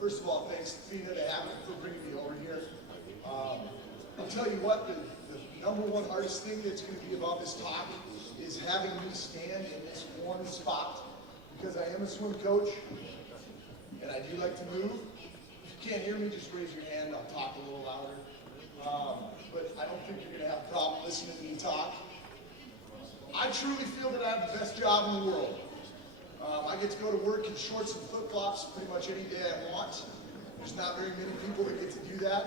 first of all, thanks to FINA to have me for bringing me over here. I'll tell you what, the number one hardest thing that's going to be about this talk is having me stand in this warm spot, because I am a swim coach and I do like to move. If you can't hear me, just raise your hand. I'll talk a little louder. But I don't think you're going to have a problem listening to me talk. I truly feel that I have the best job in the world. I get to go to work in shorts and flip-flops pretty much any day I want. There's not very many people that get to do that.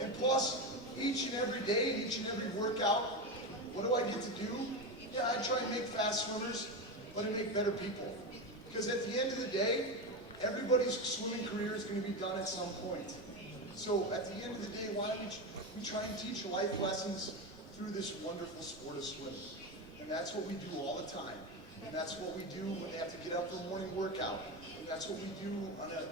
And plus, each and every day, each and every workout, what do I get to do? Yeah, I try and make fast swimmers, but I make better people. Because at the end of the day, everybody's swimming career is going to be done at some point. So at the end of the day, why don't we try and teach life lessons through this wonderful sport of swimming? And that's what we do all the time. And that's what we do when they have to get up for a morning workout. And that's what we do on a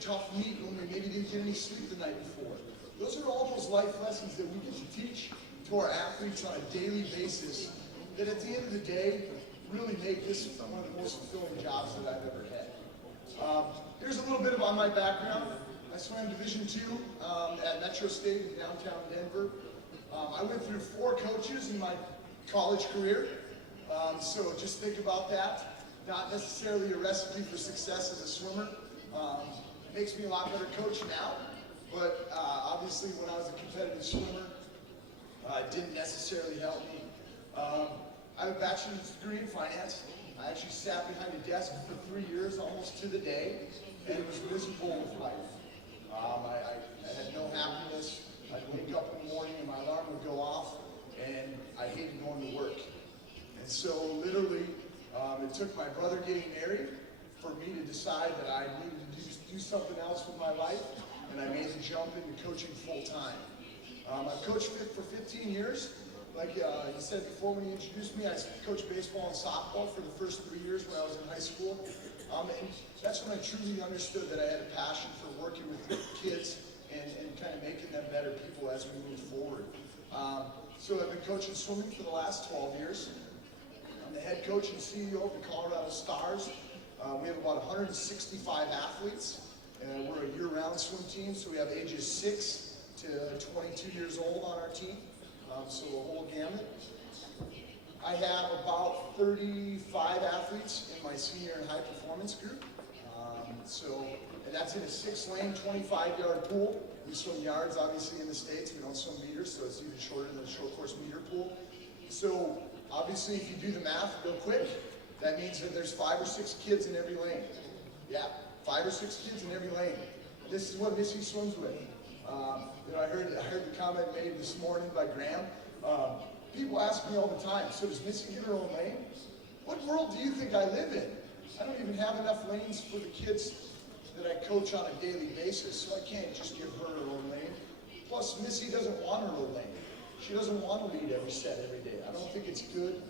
tough meet when we maybe didn't get any sleep the night before. Those are all those life lessons that we get to teach to our athletes on a daily basis that at the end of the day really make this one of the most fulfilling jobs that I've ever had. Here's a little bit about my background. I swam Division II at Metro State in downtown Denver. I went through 4 coaches in my college career. So just think about that. Not necessarily a recipe for success as a swimmer. Makes me a lot better coach now, but obviously when I was a competitive swimmer, it didn't necessarily help me. I have a bachelor's degree in finance. I actually sat behind a desk for 3 years, almost to the day, and it was miserable with life. I had no happiness. I'd wake up in the morning and my alarm would go off, and I hated going to work. And so literally, it took my brother getting married for me to decide that I needed to do something else with my life, and I made the jump into coaching full time. I've coached for 15 years. Like you said before when you introduced me, I coached baseball and softball for the first 3 years when I was in high school. And that's when I truly understood that I had a passion for working with kids and kind of making them better people as we move forward. So I've been coaching swimming for the last 12 years. I'm the head coach and CEO of the Colorado Stars. We have about 165 athletes, and we're a year-round swim team, so we have ages 6 to 22 years old on our team, so a whole gamut. I have about 35 athletes in my senior and high performance group, and that's in a 6-lane, 25-yard pool. We swim yards, obviously, in the States. We don't swim meters, so it's even shorter than the short course meter pool. So obviously, if you do the math real quick, that means that there's 5 or 6 kids in every lane. Yeah, 5 or 6 kids in every lane. This is what Missy swims with. I heard the comment made this morning by Graham. People ask me all the time, so does Missy get her own lane? What world do you think I live in? I don't even have enough lanes for the kids that I coach on a daily basis, so I can't just give her her own lane. Plus, Missy doesn't want her own lane. She doesn't want to lead every set every day. I don't think it's good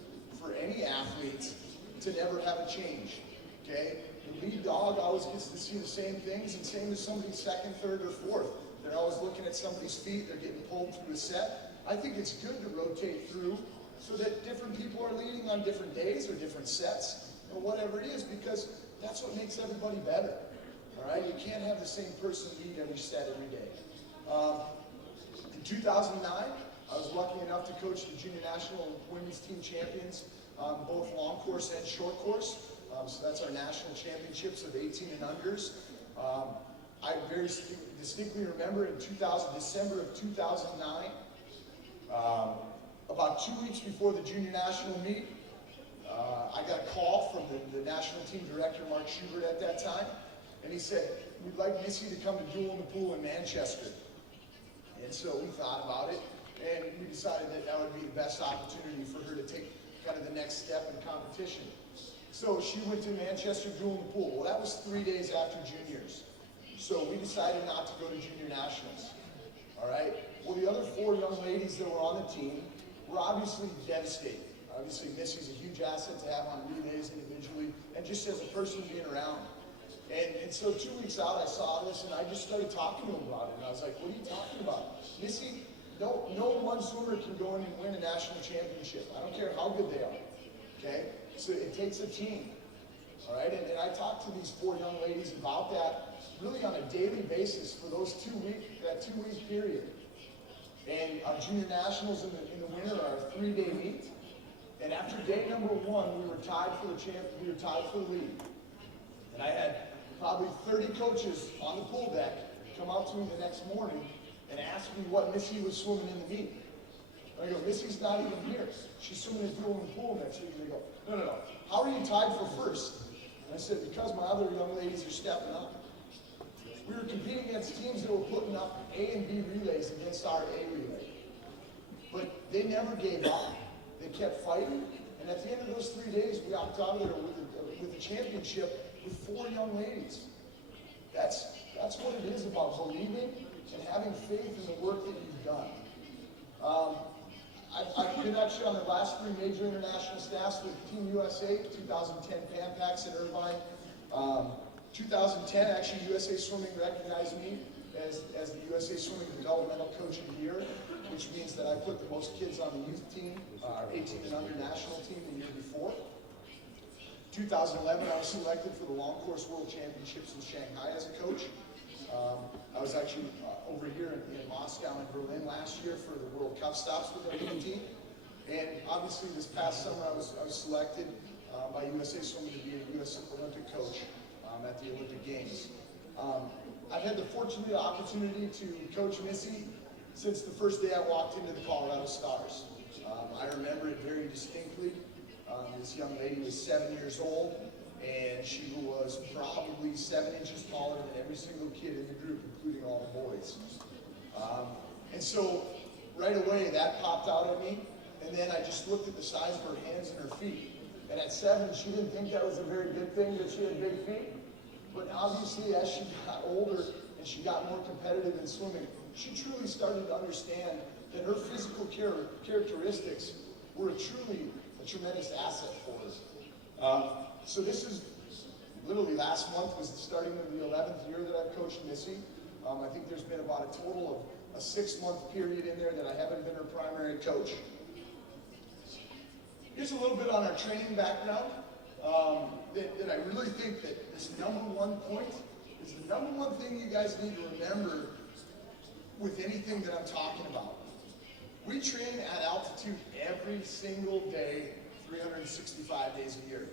for any athlete to never have a change, okay? The lead dog always gets to see the same things, and same as somebody's second, third, or fourth. They're always looking at somebody's feet, they're getting pulled through a set. I think it's good to rotate through so that different people are leading on different days or different sets or whatever it is, because that's what makes everybody better, all right? You can't have the same person lead every set every day. In 2009, I was lucky enough to coach the Junior National Women's Team Champions, both long course and short course. So that's our national championships of 18 and unders. I very distinctly remember in December of 2009, about 2 weeks before the junior national meet, I got a call from the national team director, Mark Schubert, at that time, and he said, we'd like Missy to come to Duel in the Pool in Manchester. And so we thought about it, and we decided that that would be the best opportunity for her to take kind of the next step in competition. So she went to Manchester, Duel in the Pool. Well, that was 3 days after juniors. So we decided not to go to junior nationals, all right? Well, the other 4 young ladies that were on the team were obviously devastated. Obviously, Missy's a huge asset to have on relays individually, and just as a person being around. And so 2 weeks out, I saw this, and I just started talking to him about it. And I was like, what are you talking about? Missy, no one swimmer can go in and win a national championship. I don't care how good they are, okay? So it takes a team. All right, and I talk to these 4 young ladies about that really on a daily basis for that 2-week period. And our junior nationals in the winter are a 3-day meet. And after day number 1, we were tied for the lead. And I had probably 30 coaches on the pool deck come out to me the next morning and ask me what Missy was swimming in the meet. And I go, Missy's not even here. She's swimming in the pool next week. And they go, no. How are you tied for first? And I said, because my other young ladies are stepping up. We were competing against teams that were putting up A and B relays against our A relay. But they never gave up. They kept fighting. And at the end of those 3 days, we walked out of there with a championship with 4 young ladies. That's what it is about believing and having faith in the work that you've done. I've been actually on the last 3 major international staffs with Team USA, 2010 Pan Pacs in Irvine. 2010, actually, USA Swimming recognized me as the USA Swimming Developmental Coach of the Year, which means that I put the most kids on the youth team, our 18 and under national team the year before. 2011, I was selected for the Long Course World Championships in Shanghai as a coach. I was actually over here in Moscow and Berlin last year for the World Cup stops with our team. And obviously this past summer I was selected by USA Swimming to be a U.S. Olympic coach at the Olympic Games. I've had the fortunate opportunity to coach Missy since the first day I walked into the Colorado Stars. I remember it very distinctly. This young lady was 7 years old, and she was probably 7 inches taller than every single kid in the group, including all the boys. And so right away that popped out at me, and then I just looked at the size of her hands and her feet. And at 7, she didn't think that was a very good thing that she had big feet. But obviously, as she got older and she got more competitive in swimming, she truly started to understand that her physical characteristics were truly a tremendous asset for her. So this is literally last month was the starting of the 11th year that I've coached Missy. I think there's been about a total of a 6-month period in there that I haven't been her primary coach. Here's a little bit on our training background. That I really think that this #1 point is the #1 thing you guys need to remember with anything that I'm talking about. We train at altitude every single day, 365 days a year.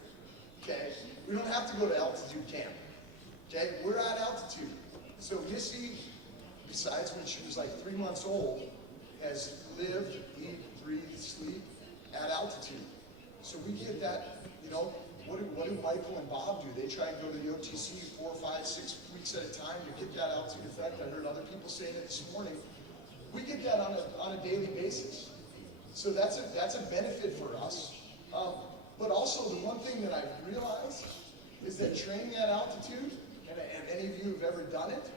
Okay? We don't have to go to altitude camp. Okay? We're at altitude. So Missy, besides when she was like 3 months old, has lived, eat, breathe, sleep at altitude. So we get that, you know. What do Michael and Bob do? They try and go to the OTC 4, 5, 6 weeks at a time to get that altitude effect. I heard other people saying it this morning. We get that on a daily basis. So that's a benefit for us. But also the one thing that I've realized is that training at altitude, and any of you have ever done it,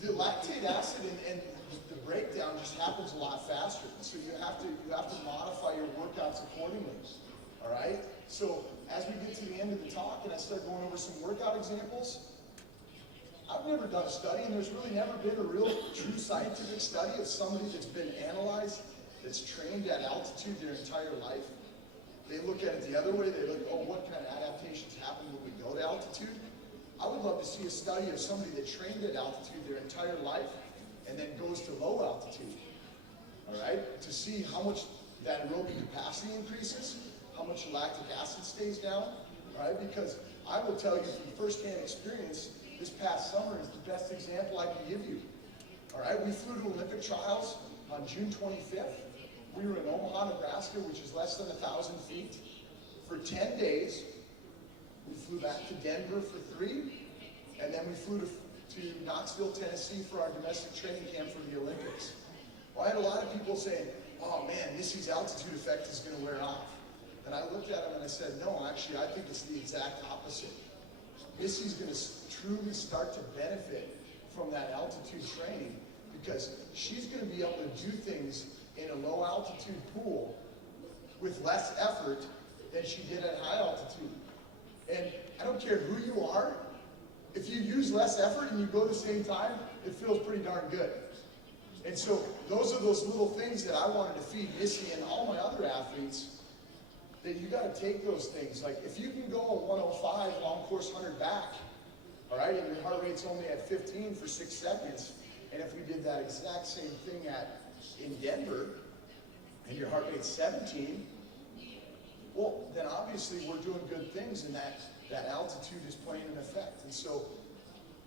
the lactate acid and the breakdown just happens a lot faster. So you have to modify your workouts accordingly. All right? So as we get to the end of the talk and I start going over some workout examples, I've never done a study, and there's really never been a real true scientific study of somebody that's been analyzed, that's trained at altitude their entire life. They look at it the other way. They look, oh, what kind of adaptations happen when we go to altitude? I would love to see a study of somebody that trained at altitude their entire life and then goes to low altitude, all right, to see how much that aerobic capacity increases, how much lactic acid stays down, right? Because I will tell you from firsthand experience, this past summer is the best example I can give you. All right, we flew to Olympic trials on June 25th. We were in Omaha, Nebraska, which is less than 1,000 feet, for 10 days. We flew back to Denver for 3, and then we flew to Knoxville, Tennessee for our domestic training camp for the Olympics. Well, I had a lot of people saying, oh man, Missy's altitude effect is going to wear off. And I looked at him and I said, no, actually, I think it's the exact opposite. Missy's going to truly start to benefit from that altitude training because she's going to be able to do things in a low altitude pool with less effort than she did at high altitude. And I don't care who you are, if you use less effort and you go the same time, it feels pretty darn good. And so those are those little things that I wanted to feed Missy and all my other athletes that you got to take those things. Like if you can go a 105 long course 100 back, all right, and your heart rate's only at 15 for 6 seconds, and if we did that exact same thing in Denver, and your heart rate's 17, well, then obviously we're doing good things, and that altitude is playing an effect. And so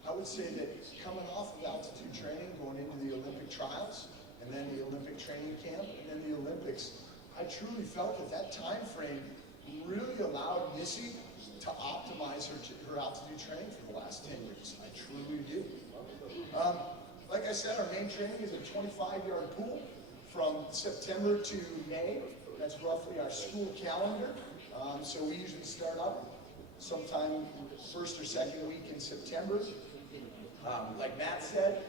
I would say that coming off of altitude training, going into the Olympic trials, and then the Olympic training camp, and then the Olympics, I truly felt that time frame really allowed Missy to optimize her altitude training for the last 10 years. I truly do. Like I said, our main training is a 25-yard pool from September to May. That's roughly our school calendar. So we usually start up sometime first or second week in September. Like Matt said,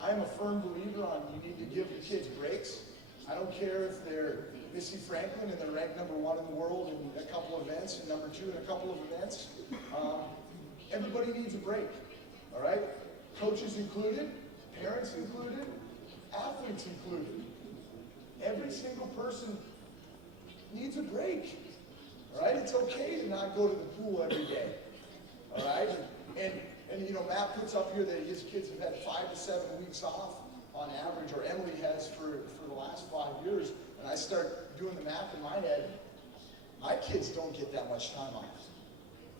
I'm a firm believer on you need to give the kids breaks. I don't care if they're Missy Franklin and they're ranked #1 in the world in a couple of events and #2 in a couple of events. Everybody needs a break, all right? Coaches included, parents included, athletes included. Every single person needs a break, all right? It's okay to not go to the pool every day, all right? And you know, Matt puts up here that his kids have had 5 to 7 weeks off on average, or Emily has for the last 5 years. And I start doing the math in my head, my kids don't get that much time off.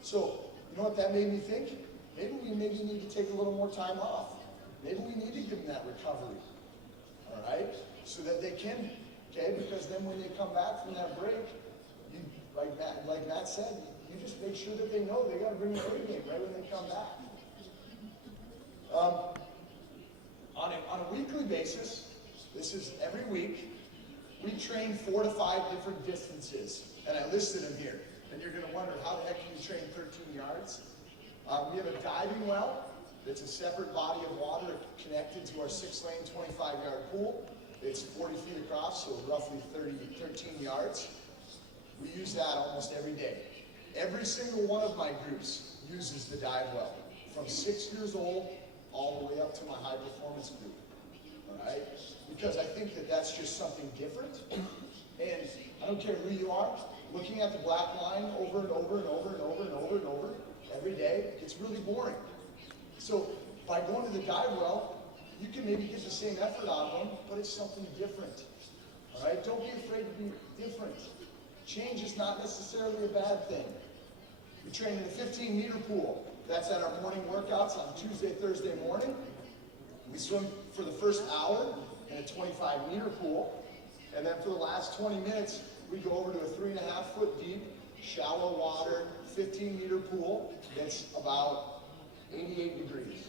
So, you know what that made me think? Maybe we need to take a little more time off. Maybe we need to give them that recovery, all right? So that they can, okay? Because then when they come back from that break, like Matt said, you just make sure that they know they got to bring their A game right when they come back. On a weekly basis, this is every week, we train 4 to 5 different distances, and I listed them here. And you're going to wonder, how the heck can you train 13 yards? We have a diving well that's a separate body of water connected to our 6-lane 25-yard pool. It's 40 feet across, so roughly 13 yards. We use that almost every day. Every single one of my groups uses the dive well, from 6 years old all the way up to my high performance group, all right? Because I think that that's just something different. And I don't care who you are, looking at the black line over and over and over and over and over and over every day, it's really boring. So by going to the dive well, you can maybe get the same effort out of them, but it's something different, all right? Don't be afraid to be different. Change is not necessarily a bad thing. We train in a 15-meter pool. That's at our morning workouts on Tuesday, Thursday morning. We swim for the first hour in a 25-meter pool. And then for the last 20 minutes, we go over to a 3.5-foot deep, shallow water, 15-meter pool that's about 88 degrees.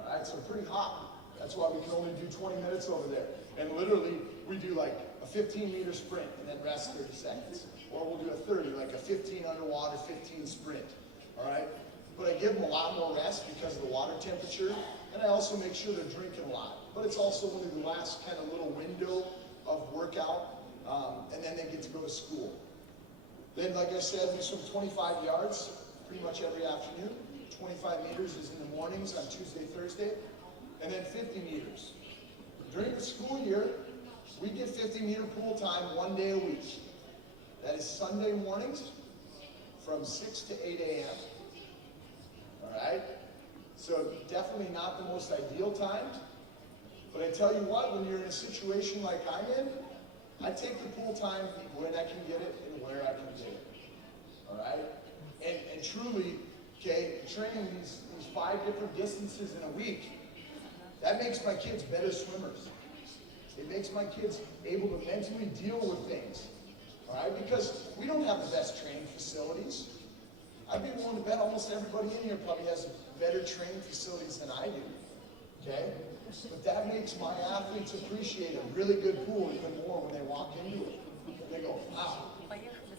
All right, so pretty hot. That's why we can only do 20 minutes over there. And literally, we do like a 15-meter sprint and then rest 30 seconds. Or we'll do a 30, like a 15 underwater, 15 sprint. All right? But I give them a lot more rest because of the water temperature. And I also make sure they're drinking a lot. But it's also only the last kind of little window of workout. And then they get to go to school. Then, like I said, we swim 25 yards pretty much every afternoon. 25 meters is in the mornings on Tuesday, Thursday. And then 50 meters. During the school year, we get 50-meter pool time 1 day a week. That is Sunday mornings from 6 to 8 a.m. All right? So definitely not the most ideal time. But I tell you what, when you're in a situation like I'm in, I take the pool time when I can get it and where I can get it. All right? And truly, okay, training these 5 different distances in a week, that makes my kids better swimmers. It makes my kids able to mentally deal with things. All right? Because we don't have the best training facilities. I'd be willing to bet almost everybody in here probably has better training facilities than I do. Okay? But that makes my athletes appreciate a really good pool even more when they walk into it. They go, wow,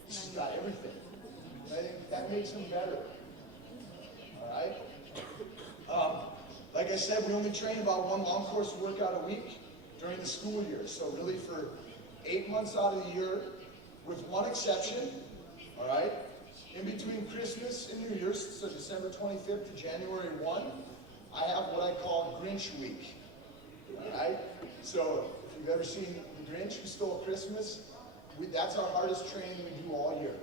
she's got everything. And I think that makes them better. All right? Like I said, we only train about 1 long course workout a week during the school year. So really for 8 months out of the year, with one exception, all right? In between Christmas and New Year's, so December 25th to January 1, I have what I call Grinch Week, all right? So if you've ever seen The Grinch Who Stole Christmas, That's our hardest training we do all year,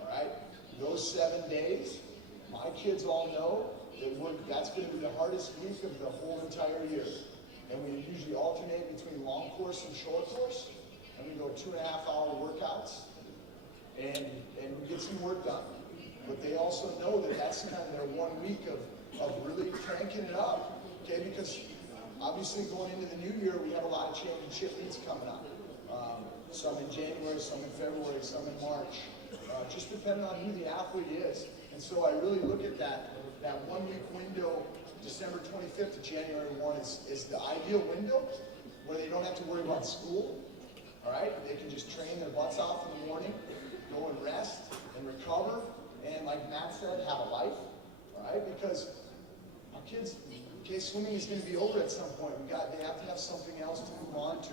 all right? Those 7 days, my kids all know that that's going to be the hardest week of the whole entire year. And we usually alternate between long course and short course, and we go 2.5-hour workouts, and we get some work done. But they also know that that's kind of their 1 week of really cranking it up, okay? Because obviously going into the new year, we have a lot of championship meets coming up. Some in January, some in February, some in March, just depending on who the athlete is. And so I really look at that 1 week window, December 25th to January 1 is the ideal window where they don't have to worry about school, all right? They can just train their butts off in the morning, go and rest and recover, and like Matt said, have a life, all right? Because our kids, okay, swimming is going to be over at some point. They have to have something else to move on to.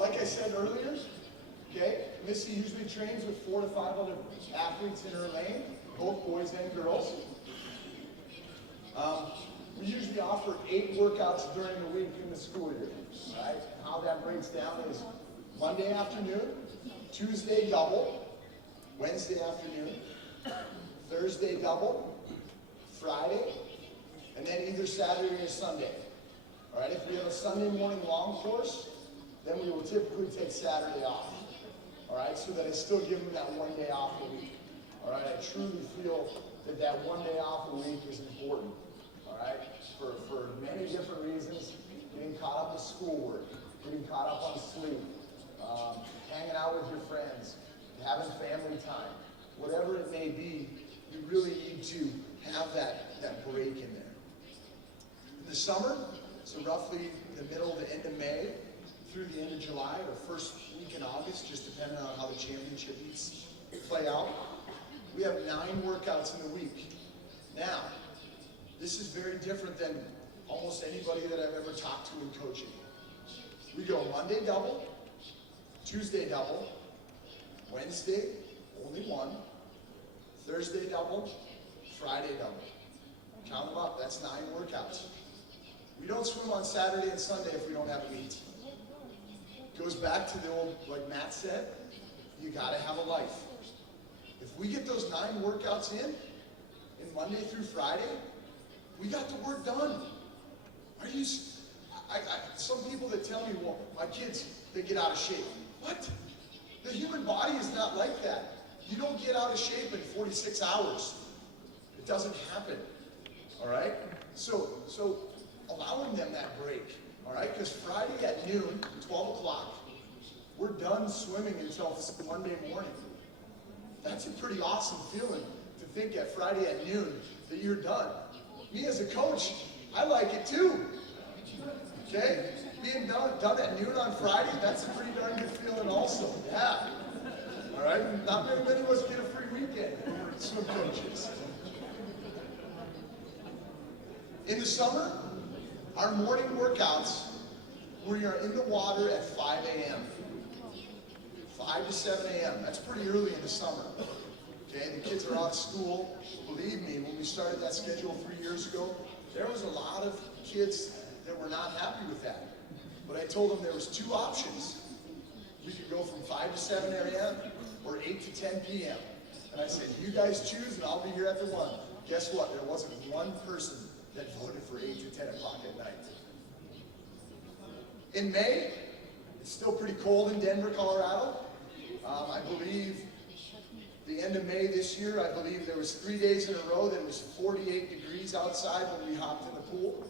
Like I said earlier, okay, Missy usually trains with 4 to 5 other athletes in her lane, both boys and girls. We usually offer 8 workouts during the week in the school year, right? How that breaks down is Monday afternoon, Tuesday double, Wednesday afternoon, Thursday double, Friday, and then either Saturday or Sunday. All right, if we have a Sunday morning long course, then we will typically take Saturday off. All right, so that I still give them that 1 day off a week. All right, I truly feel that 1 day off a week is important. All right, for many different reasons, getting caught up with schoolwork, getting caught up on sleep, hanging out with your friends, having family time, whatever it may be, you really need to have that break in there. In the summer, so roughly the middle to end of May through the end of July or first week in August, just depending on how the championship meets play out, we have 9 workouts in the week. Now, this is very different than almost anybody that I've ever talked to in coaching. We go Monday double, Tuesday double, Wednesday only 1, Thursday double, Friday double. Count them up, that's 9 workouts. We don't swim on Saturday and Sunday if we don't have a meet. Goes back to the old, like Matt said, you gotta have a life. If we get those 9 workouts in Monday through Friday, we got the work done. Some people that tell me, well, my kids, they get out of shape. What? The human body is not like that. You don't get out of shape in 46 hours. It doesn't happen, all right? So allowing them that break, all right? Because Friday at noon, 12 o'clock, we're done swimming until Monday morning. That's a pretty awesome feeling to think at Friday at noon that you're done. Me as a coach, I like it too. Okay? Being done at noon on Friday, that's a pretty darn good feeling also. Yeah. All right? Not very many of us get a free weekend when we're swim coaches. In the summer, our morning workouts, we are in the water at 5 a.m. 5 to 7 a.m. That's pretty early in the summer. Okay, the kids are out of school. Believe me, when we started that schedule 3 years ago, there was a lot of kids that were not happy with that. But I told them there was 2 options. We could go from 5 to 7 a.m. or 8 to 10 p.m. And I said, you guys choose and I'll be here at the 1. Guess what? There wasn't one person that voted for 8 to 10 o'clock at night. In May, it's still pretty cold in Denver, Colorado. I believe the end of May this year, I believe there was 3 days in a row that it was 48 degrees outside when we hopped in the pool.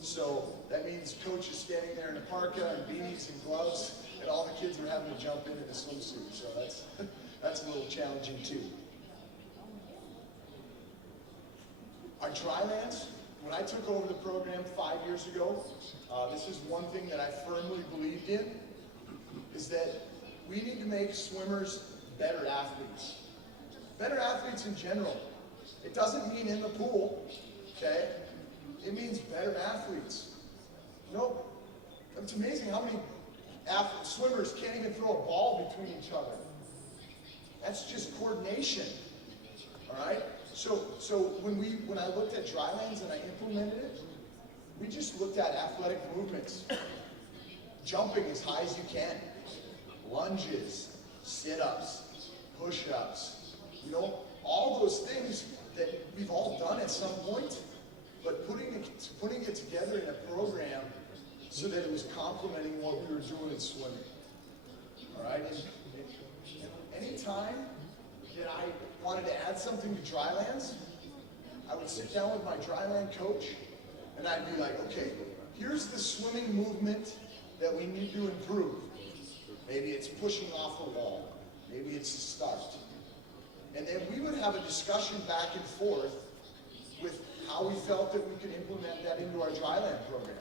So that means coach is standing there in a parka and beanies and gloves, and all the kids are having to jump into the swimsuit. So that's a little challenging too. Our drylands, when I took over the program 5 years ago, this is one thing that I firmly believed in, is that we need to make swimmers better athletes. Better athletes in general. It doesn't mean in the pool, okay? It means better athletes. You know, it's amazing how many swimmers can't even throw a ball between each other. That's just coordination, all right? So when I looked at drylands and I implemented it, we just looked at athletic movements. jumping as high as you can, lunges, sit-ups, push-ups, all those things that we've all done at some point, but putting it together in a program so that it was complementing what we were doing in swimming. All right, and any time that I wanted to add something to drylands, I would sit down with my dryland coach and I'd be like, okay, here's the swimming movement that we need to improve. Maybe it's pushing off the wall. Maybe it's the start. And then we would have a discussion back and forth with how we felt that we could implement that into our dryland program.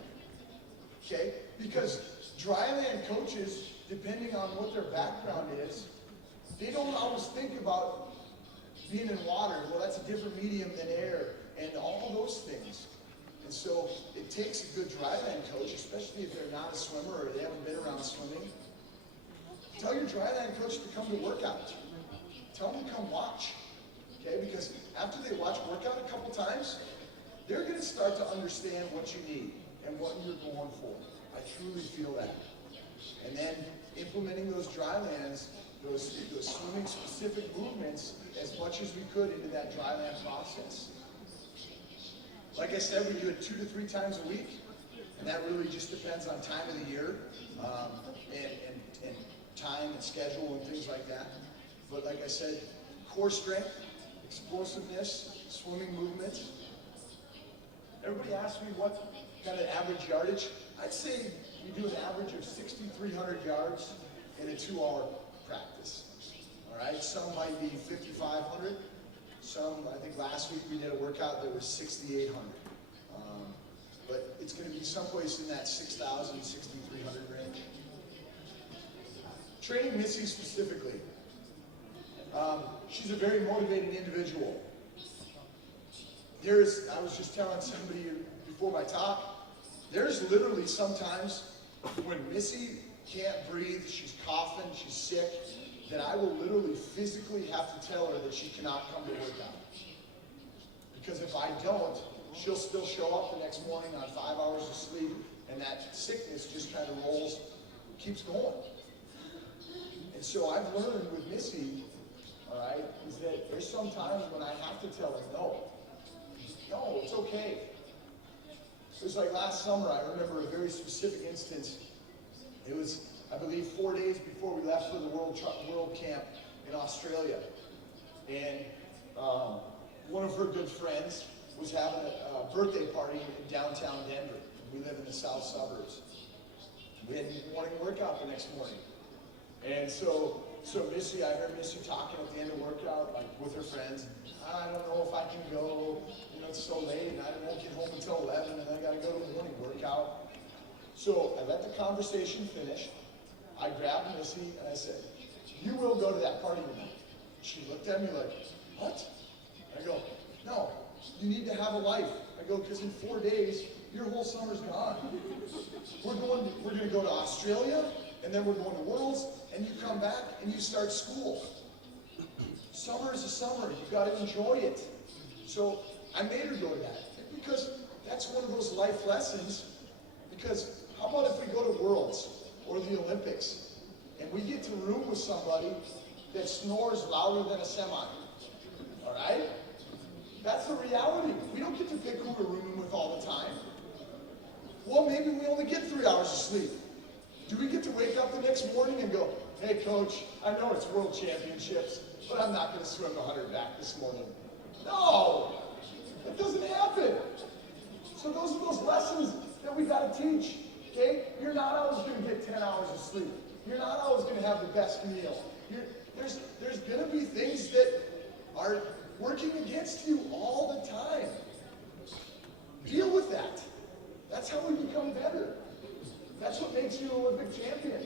Okay? Because dryland coaches, depending on what their background is, they don't always think about being in water. Well, that's a different medium than air, and all those things. And so it takes a good dryland coach, especially if they're not a swimmer or they haven't been around swimming. Tell your dryland coach to come to workout. Tell them to come watch. Okay? Because after they watch workout a couple times, they're going to start to understand what you need and what you're going for. I truly feel that. And then implementing those drylands, those swimming specific movements as much as we could into that dryland process. Like I said, we do it 2 to 3 times a week, and that really just depends on time of the year and time and schedule and things like that. But like I said, core strength, explosiveness, swimming movements. Everybody asks me what kind of average yardage. I'd say we do an average of 6,300 yards in a 2-hour practice. All right, some might be 5,500. Some, I think last week we did a workout that was 6,800. But it's going to be someplace in that 6,000, 6,300 range. Training Missy specifically. She's a very motivated individual. I was just telling somebody before my talk, there's literally sometimes when Missy can't breathe, she's coughing, she's sick, that I will literally physically have to tell her that she cannot come to work out. Because if I don't, she'll still show up the next morning on 5 hours of sleep, and that sickness just kind of keeps going. And so I've learned with Missy, all right, is that there's some times when I have to tell her, no, it's okay. It was like last summer, I remember a very specific instance. It was, I believe, 4 days before we left for the World Camp in Australia. And one of her good friends was having a birthday party in downtown Denver. We live in the south suburbs. We had a morning workout the next morning. And so Missy, I heard Missy talking at the end of workout, like with her friends. I don't know if I can go, it's so late, and I won't get home until 11, and I gotta go to the morning workout. So I let the conversation finish. I grabbed Missy, and I said, you will go to that party tonight. She looked at me like, what? I go, no, you need to have a life. I go, because in 4 days, your whole summer's gone. We're going to go to Australia, and then we're going to Worlds, and you come back and you start school. Summer is a summer. You've got to enjoy it. So I made her go to that because that's one of those life lessons. Because how about if we go to Worlds or the Olympics and we get to room with somebody that snores louder than a semi? All right? That's the reality. We don't get to pick who we're rooming with all the time. Well, maybe we only get 3 hours of sleep. Do we get to wake up the next morning and go, hey, coach, I know it's World Championships, but I'm not going to swim 100 back this morning? No, it doesn't happen. So those are those lessons that we got to teach. Okay? You're not always going to get 10 hours of sleep. You're not always going to have the best meal. There's going to be things that are working against you all the time. Deal with that. That's how we become better. That's what makes you an Olympic champion,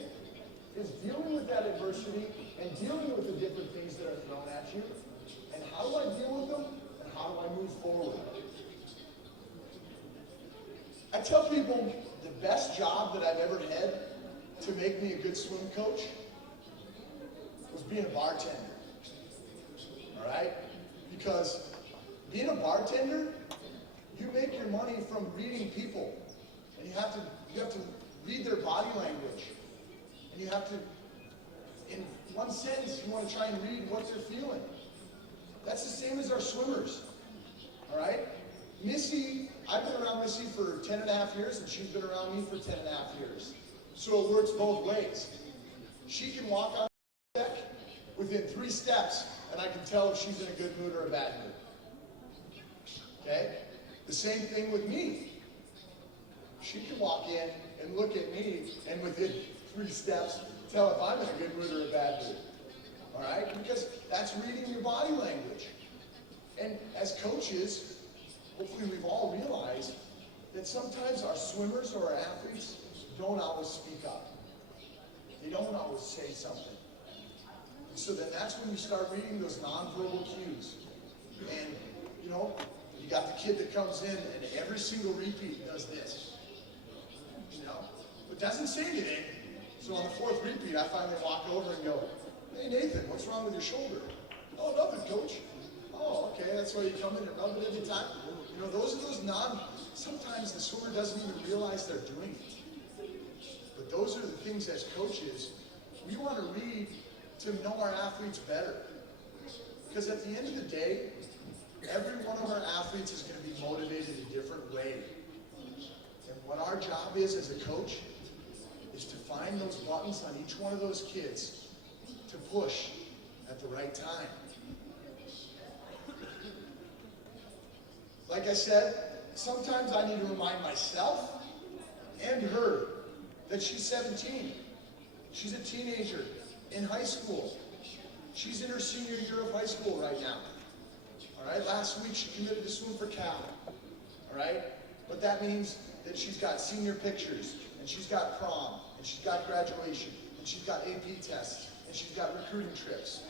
is dealing with that adversity and dealing with the different things that are thrown at you. And how do I deal with them? And how do I move forward? I tell people the best job that I've ever had to make me a good swim coach was being a bartender. All right? Because being a bartender, you make your money from reading people. And you have to read their body language. And you have to, in one sentence, you want to try and read what they're feeling. That's the same as our swimmers, all right? Missy, I've been around Missy for 10 and a half years, and she's been around me for 10 and a half years. So it works both ways. She can walk on the deck within 3 steps, and I can tell if she's in a good mood or a bad mood. Okay? The same thing with me. She can walk in and look at me, and within 3 steps, tell if I'm in a good mood or a bad mood. All right? Because that's reading your body language. And as coaches, hopefully we've all realized that sometimes our swimmers or our athletes don't always speak up. They don't always say something. And so then that's when you start reading those nonverbal cues. And, you know, you got the kid that comes in and every single repeat does this. You know, but doesn't say anything. So on the 4th repeat, I finally walk over and go, "Hey Nathan, what's wrong with your shoulder?" "Oh, nothing, coach." "Oh, okay, that's why you come in and rub it every time." You know, those are those sometimes the swimmer doesn't even realize they're doing it. But those are the things as coaches, we want to read to know our athletes better. Because at the end of the day, every one of our athletes is going to be motivated a different way. And what our job is as a coach is to find those buttons on each one of those kids to push at the right time. Like I said, sometimes I need to remind myself and her that she's 17. She's a teenager in high school. She's in her senior year of high school right now. All right, last week she committed to swim for Cal. All right, but that means that she's got senior pictures, and she's got prom, and she's got graduation, and she's got AP tests, and she's got recruiting trips.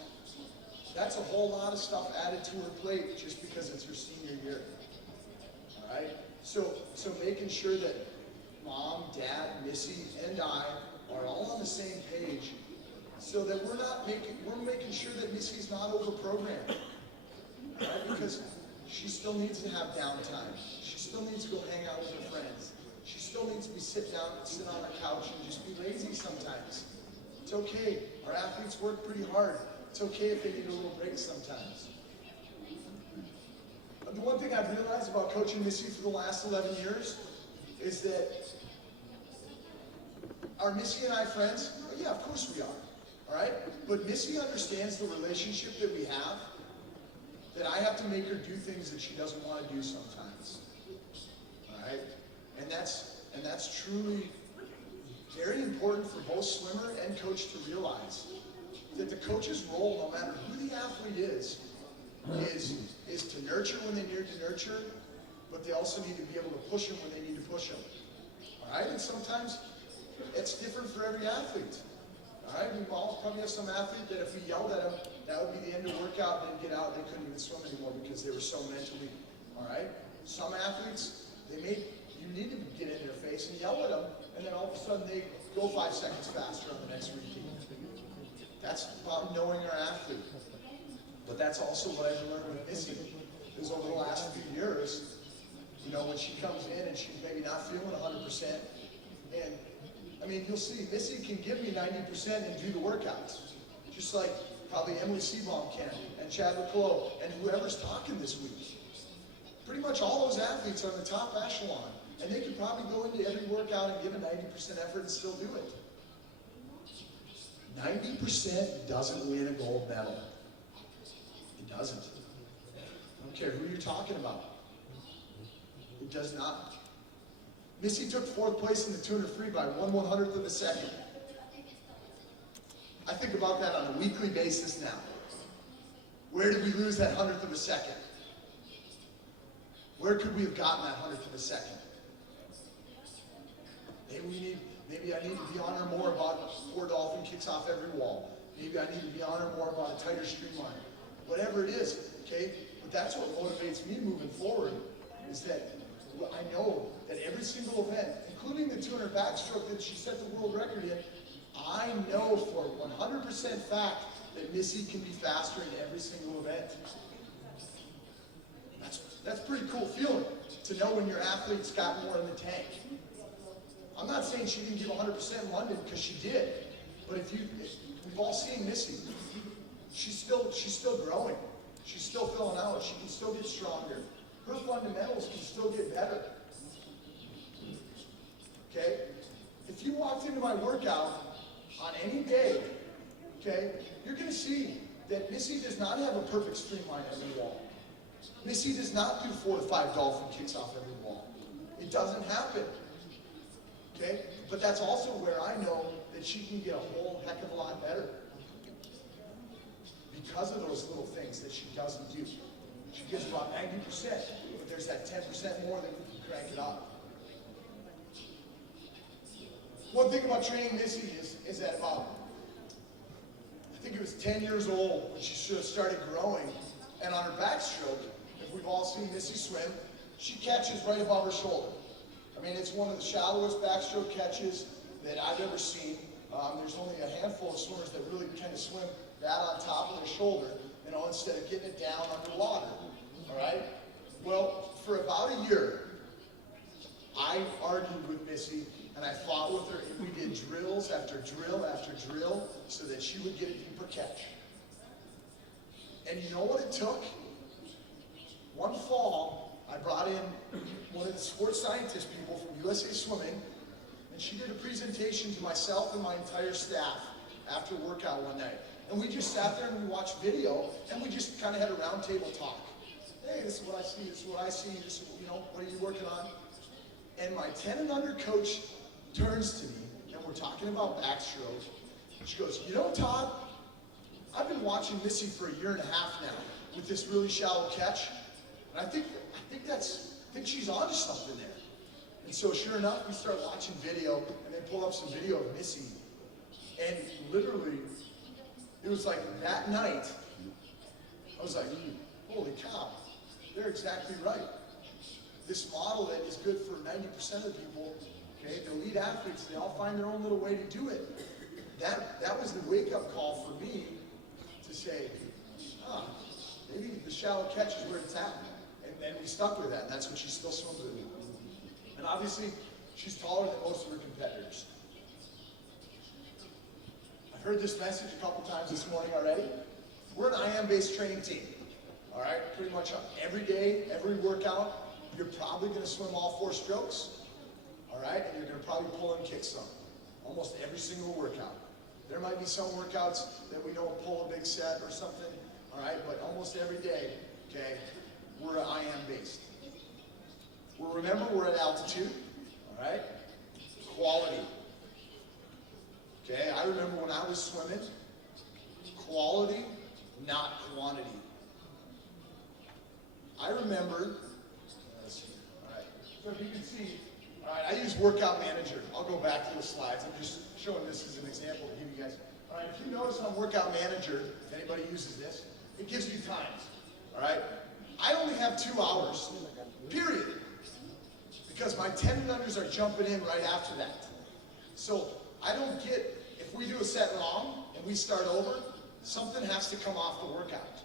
That's a whole lot of stuff added to her plate just because it's her senior year. All right, so making sure that Mom, Dad, Missy, and I are all on the same page, so that we're making sure that Missy's not overprogrammed. Right? Because she still needs to have downtime. She still needs to go hang out with her friends. She still needs to be sit on her couch and just be lazy sometimes. It's okay. Our athletes work pretty hard. It's okay if they need a little break sometimes. But the one thing I've realized about coaching Missy for the last 11 years is that are Missy and I friends? Well, yeah, of course we are. All right? But Missy understands the relationship that we have, that I have to make her do things that she doesn't want to do sometimes. All right? And that's truly very important for both swimmer and coach to realize that the coach's role, no matter who the athlete is to nurture when they need to nurture, but they also need to be able to push them when they need to push them. All right? And sometimes it's different for every athlete. All right? We all probably have some athlete that if we yelled at them, that would be the end of the workout, they'd get out, they couldn't even swim anymore because they were so mentally, all right? Some athletes, you need to get in their face and yell at them, and then all of a sudden they go 5 seconds faster on the next repeat. That's about knowing our athlete. But that's also what I've learned with Missy, is over the last few years, you know, when she comes in and she's maybe not feeling 100%, and I mean, you'll see, Missy can give me 90% and do the workouts, just like probably Emily Seabaum can, and Chad LeClos, and whoever's talking this week. Pretty much all those athletes are in the top echelon, and they could probably go into every workout and give a 90% effort and still do it. 90% doesn't win a gold medal. It doesn't. I don't care who you're talking about. It does not. Missy took 4th place in the 200 free by 1/100th of a second. I think about that on a weekly basis now. Where did we lose that 100th of a second? Where could we have gotten that 100th of a second? Maybe I need to be on her more about 4 dolphin kicks off every wall. Maybe I need to be on her more about a tighter streamline. Whatever it is, okay? But that's what motivates me moving forward, is that I know that every single event, including the 200 backstroke that she set the world record in, I know for 100% fact that Missy can be faster in every single event. That's a pretty cool feeling, to know when your athlete's got more in the tank. I'm not saying she didn't give 100% in London, because she did. But we've all seen Missy. She's still growing. She's still filling out. She can still get stronger. Her fundamentals can still get better. Okay? If you walked into my workout on any day, okay, you're going to see that Missy does not have a perfect streamline every wall. Missy does not do 4 to 5 dolphin kicks off every wall. It doesn't happen. Okay? But that's also where I know that she can get a whole heck of a lot better. Because of those little things that she doesn't do. She gives about 90%, but there's that 10% more that we can crank it up. One thing about training Missy is that about, I think it was 10 years old when she should have started growing, and on her backstroke, if we've all seen Missy swim, she catches right above her shoulder. I mean, it's one of the shallowest backstroke catches that I've ever seen. There's only a handful of swimmers that really kind of swim that on top of their shoulder, you know, instead of getting it down underwater, all right? Well, for about a year, I argued with Missy, and I fought with her, and we did drills after drill after drill so that she would get a deeper catch. And you know what it took? One fall, I brought in one of the sports scientist people from USA Swimming, and she did a presentation to myself and my entire staff after workout one night. And we just sat there and we watched video, and we just kind of had a round table talk. Hey, this is what I see, this is what I see, this is, you know, what are you working on? And my 10 and under coach turns to me, and we're talking about backstroke. She goes, you know, Todd, I've been watching Missy for a year and a half now with this really shallow catch, and I think she's onto something there. And so sure enough, we start watching video, and they pull up some video of Missy, and literally, it was like that night, I was like, holy cow, they're exactly right. This model that is good for 90% of people, okay, the elite athletes, they all find their own little way to do it. That was the wake-up call for me to say, maybe the shallow catch is where it's at. And we stuck with that, and that's what she still swims with. And obviously, she's taller than most of her competitors. I've heard this message a couple times this morning already. We're an IM-based training team. All right, pretty much every day, every workout, you're probably going to swim all 4 strokes. All right, and you're going to probably pull and kick some. Almost every single workout. There might be some workouts that we don't pull a big set or something. All right, but almost every day, okay, we're IM-based. Remember, we're at altitude. All right, quality. Okay, I remember when I was swimming, quality, not quantity. I remember, let's see, all right, so if you can see, all right, I use Workout Manager. I'll go back to the slides. I'm just showing this as an example to give you guys. All right, if you notice on Workout Manager, if anybody uses this, it gives you times, all right? I only have 2 hours, period, because my 10 and unders are jumping in right after that. So I don't get, if we do a set wrong and we start over, something has to come off the workout,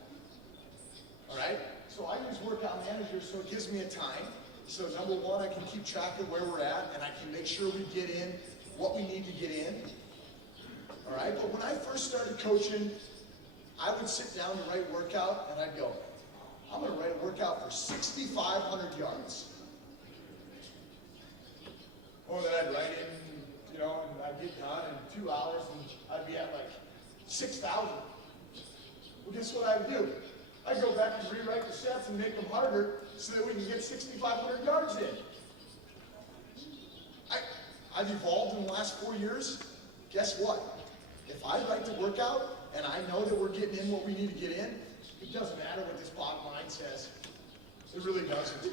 all right? So I use Workout Manager so it gives me a time. So number one, I can keep track of where we're at, and I can make sure we get in what we need to get in. All right, but when I first started coaching, I would sit down to write workout, and I'd go, I'm going to write a workout for 6,500 yards. Or then I'd write it, you know, and I'd get done in 2 hours, and I'd be at like 6,000. Well, guess what I would do? I'd go back and rewrite the sets and make them harder so that we can get 6,500 yards in. I've evolved in the last 4 years. Guess what? If I write the workout and I know that we're getting in what we need to get in, it doesn't matter what this bottom line says. It really doesn't.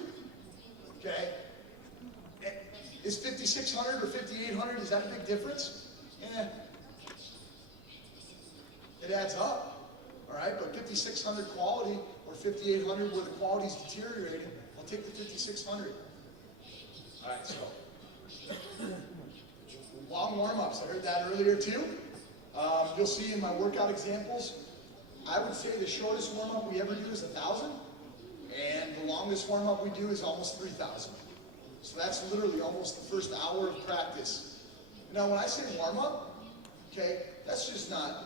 Okay? Is 5,600 or 5,800, is that a big difference? It adds up. All right, but 5,600 quality or 5,800 where the quality's deteriorating, I'll take the 5,600. All right, so long warm-ups. I heard that earlier too. You'll see in my workout examples, I would say the shortest warm-up we ever do is 1,000, and the longest warm-up we do is almost 3,000. So that's literally almost the first hour of practice. Now when I say warm up, okay, that's just not,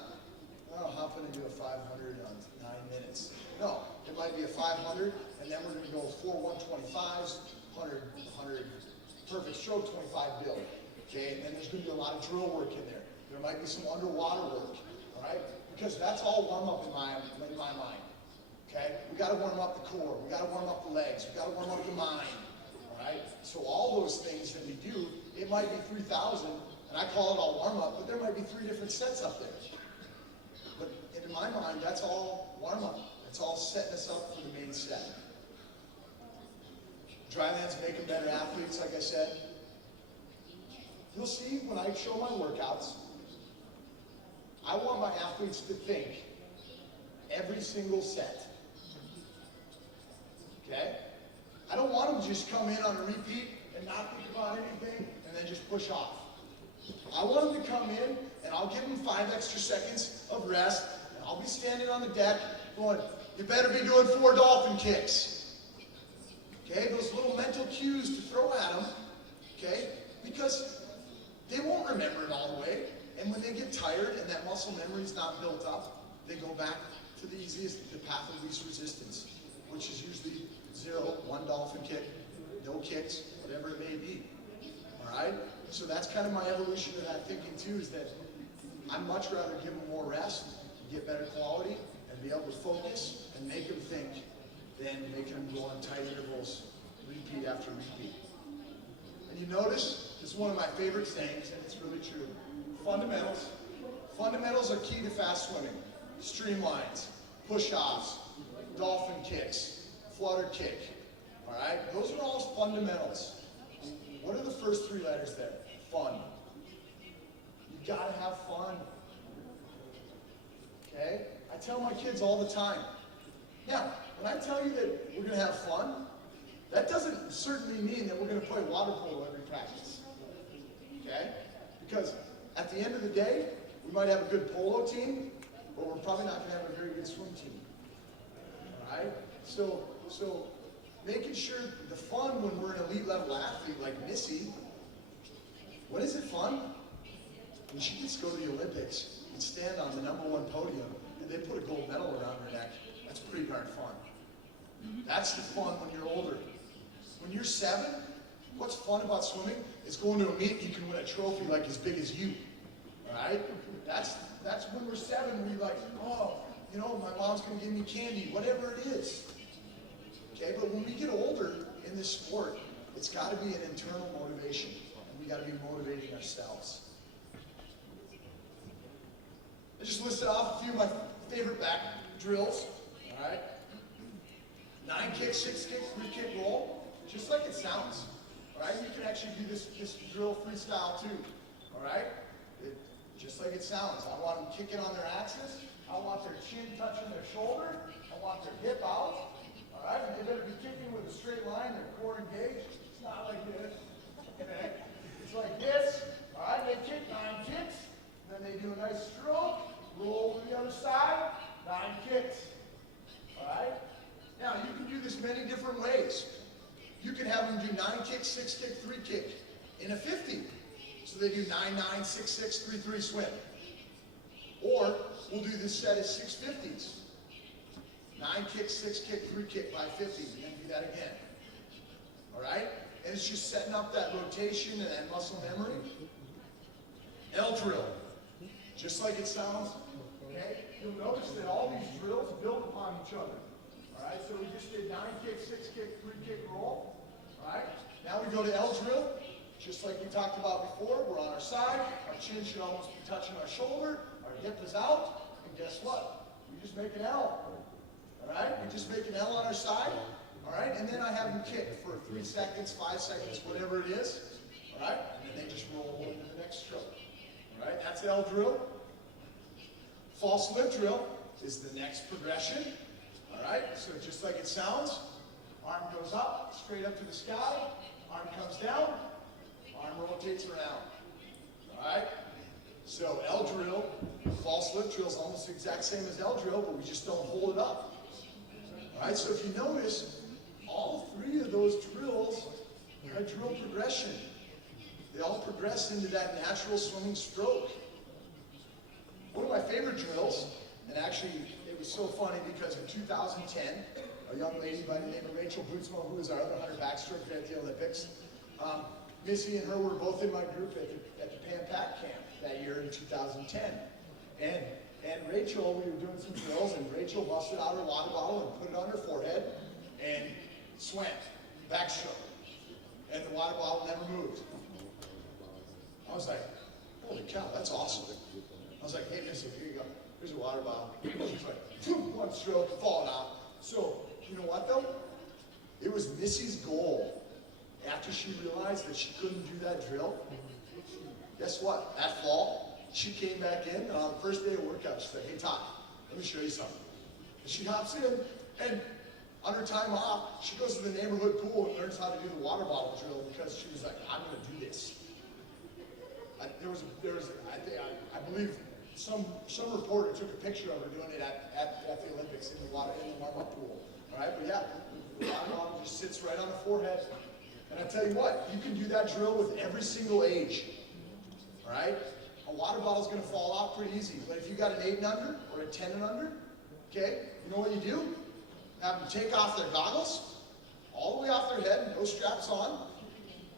hopping into a 500 on 9 minutes. No, it might be a 500, and then we're going to go 4 125s, 100, perfect stroke, 25 bill. Okay, and then there's going to be a lot of drill work in there. There might be some underwater work, all right? Because that's all warm up in my mind. Okay, we got to warm up the core, we got to warm up the legs, we got to warm up the mind. All right, so all those things that we do, it might be 3,000, and I call it all warm up, but there might be 3 different sets up there. But in my mind, that's all warm up. That's all setting us up for the main set. Drylands make them better athletes, like I said. You'll see when I show my workouts, I want my athletes to think every single set. Okay? I don't want them to just come in on a repeat and not think about anything and then just push off. I want them to come in and I'll give them 5 extra seconds of rest and I'll be standing on the deck going, you better be doing 4 dolphin kicks. Okay? Those little mental cues to throw at them. Okay? Because they won't remember it all the way. And when they get tired and that muscle memory is not built up, they go back to the easiest, the path of least resistance, which is usually 0, 1 dolphin kick, no kicks, whatever it may be. All right? So that's kind of my evolution of that thinking too, is that I'd much rather give them more rest, get better quality, and be able to focus and make them think than making them go on tight intervals, repeat after repeat. And you notice, this is one of my favorite sayings, and it's really true. Fundamentals. Fundamentals are key to fast swimming. Streamlines, push-offs, dolphin kicks, flutter kick. All right? Those are all fundamentals. What are the first 3 letters there? Fun. You gotta have fun. Okay? I tell my kids all the time. Now, when I tell you that we're gonna have fun, that doesn't certainly mean that we're gonna play water polo every practice. Okay? Because at the end of the day, we might have a good polo team, but we're probably not gonna have a very good swim team. All right? So making sure the fun when we're an elite level athlete like Missy, when is it fun? When she gets to go to the Olympics and stand on the #1 podium and they put a gold medal around her neck. That's pretty darn fun. That's the fun when you're older. When you're 7, what's fun about swimming is going to a meet, you can win a trophy like as big as you. All right? That's when we're 7, we're like, oh, you know, my mom's going to give me candy, whatever it is. Okay, but when we get older in this sport, it's got to be an internal motivation, and we got to be motivating ourselves. I just listed off a few of my favorite back drills. All right, 9 kick, 6 kick, 3 kick roll, just like it sounds. All right, you can actually do this drill freestyle too. All right, just like it sounds. I want them kicking on their axis. I want their chin touching their shoulder. I want their hip out. All right, and they better be kicking with a straight line, their core engaged. It's not like this. Okay? It's like this. All right, they kick 9 kicks. Then they do a nice stroke, roll to the other side, 9 kicks. All right? Now, you can do this many different ways. You can have them do 9 kick, 6 kick, 3 kick in a 50. So they do 9, 9, 6, 6, 3, 3 swim. Or we'll do this set as 6 50s. 9 kick, 6 kick, 3 kick by 50, and then do that again. All right? And it's just setting up that rotation and that muscle memory. L drill. Just like it sounds. Okay? You'll notice that all these drills build upon each other. All right? So we just did 9 kick, 6 kick, 3 kick roll. All right? Now we go to L drill. Just like we talked about before, we're on our side. Our chin should almost be touching our shoulder. Our hip is out. And guess what? We just make an L. All right? We just make an L on our side. All right? And then I have them kick for 3 seconds, 5 seconds, whatever it is. All right? And then they just roll into the next stroke. All right? That's L drill. False lip drill is the next progression. All right? So just like it sounds, arm goes up, straight up to the sky. Arm comes down. Arm rotates around. All right? So L drill, false lip drill is almost the exact same as L drill, but we just don't hold it up. All right? So if you notice, all 3 of those drills A drill progression. They all progress into that natural swimming stroke. One of my favorite drills, and actually it was so funny because in 2010, a young lady by the name of Rachel Bootsmo, who was our other 100 backstroke at the Olympics, Missy and her were both in my group at the Pan Pac camp that year in 2010. And Rachel, we were doing some drills, and Rachel busted out her water bottle and put it on her forehead and swam, backstroke. And the water bottle never moved. I was like, holy cow, that's awesome. I was like, hey, Missy, here you go. Here's a water bottle. She's like, one stroke, falling out. So, you know what though? It was Missy's goal after she realized that she couldn't do that drill. Guess what? That fall, she came back in, and on the first day of workout, she said, hey, Todd, let me show you something. And she hops in, and on her time off, she goes to the neighborhood pool and learns how to do the water bottle drill because she was like, I'm going to do this. I believe some reporter took a picture of her doing it at the Olympics in the warm-up pool. All right, but yeah, the water bottle just sits right on the forehead. And I tell you what, you can do that drill with every single age. All right, a water bottle is going to fall off pretty easy. But if you got an 8 and under or a 10 and under, okay, you know what you do? Have them take off their goggles, all the way off their head, no straps on.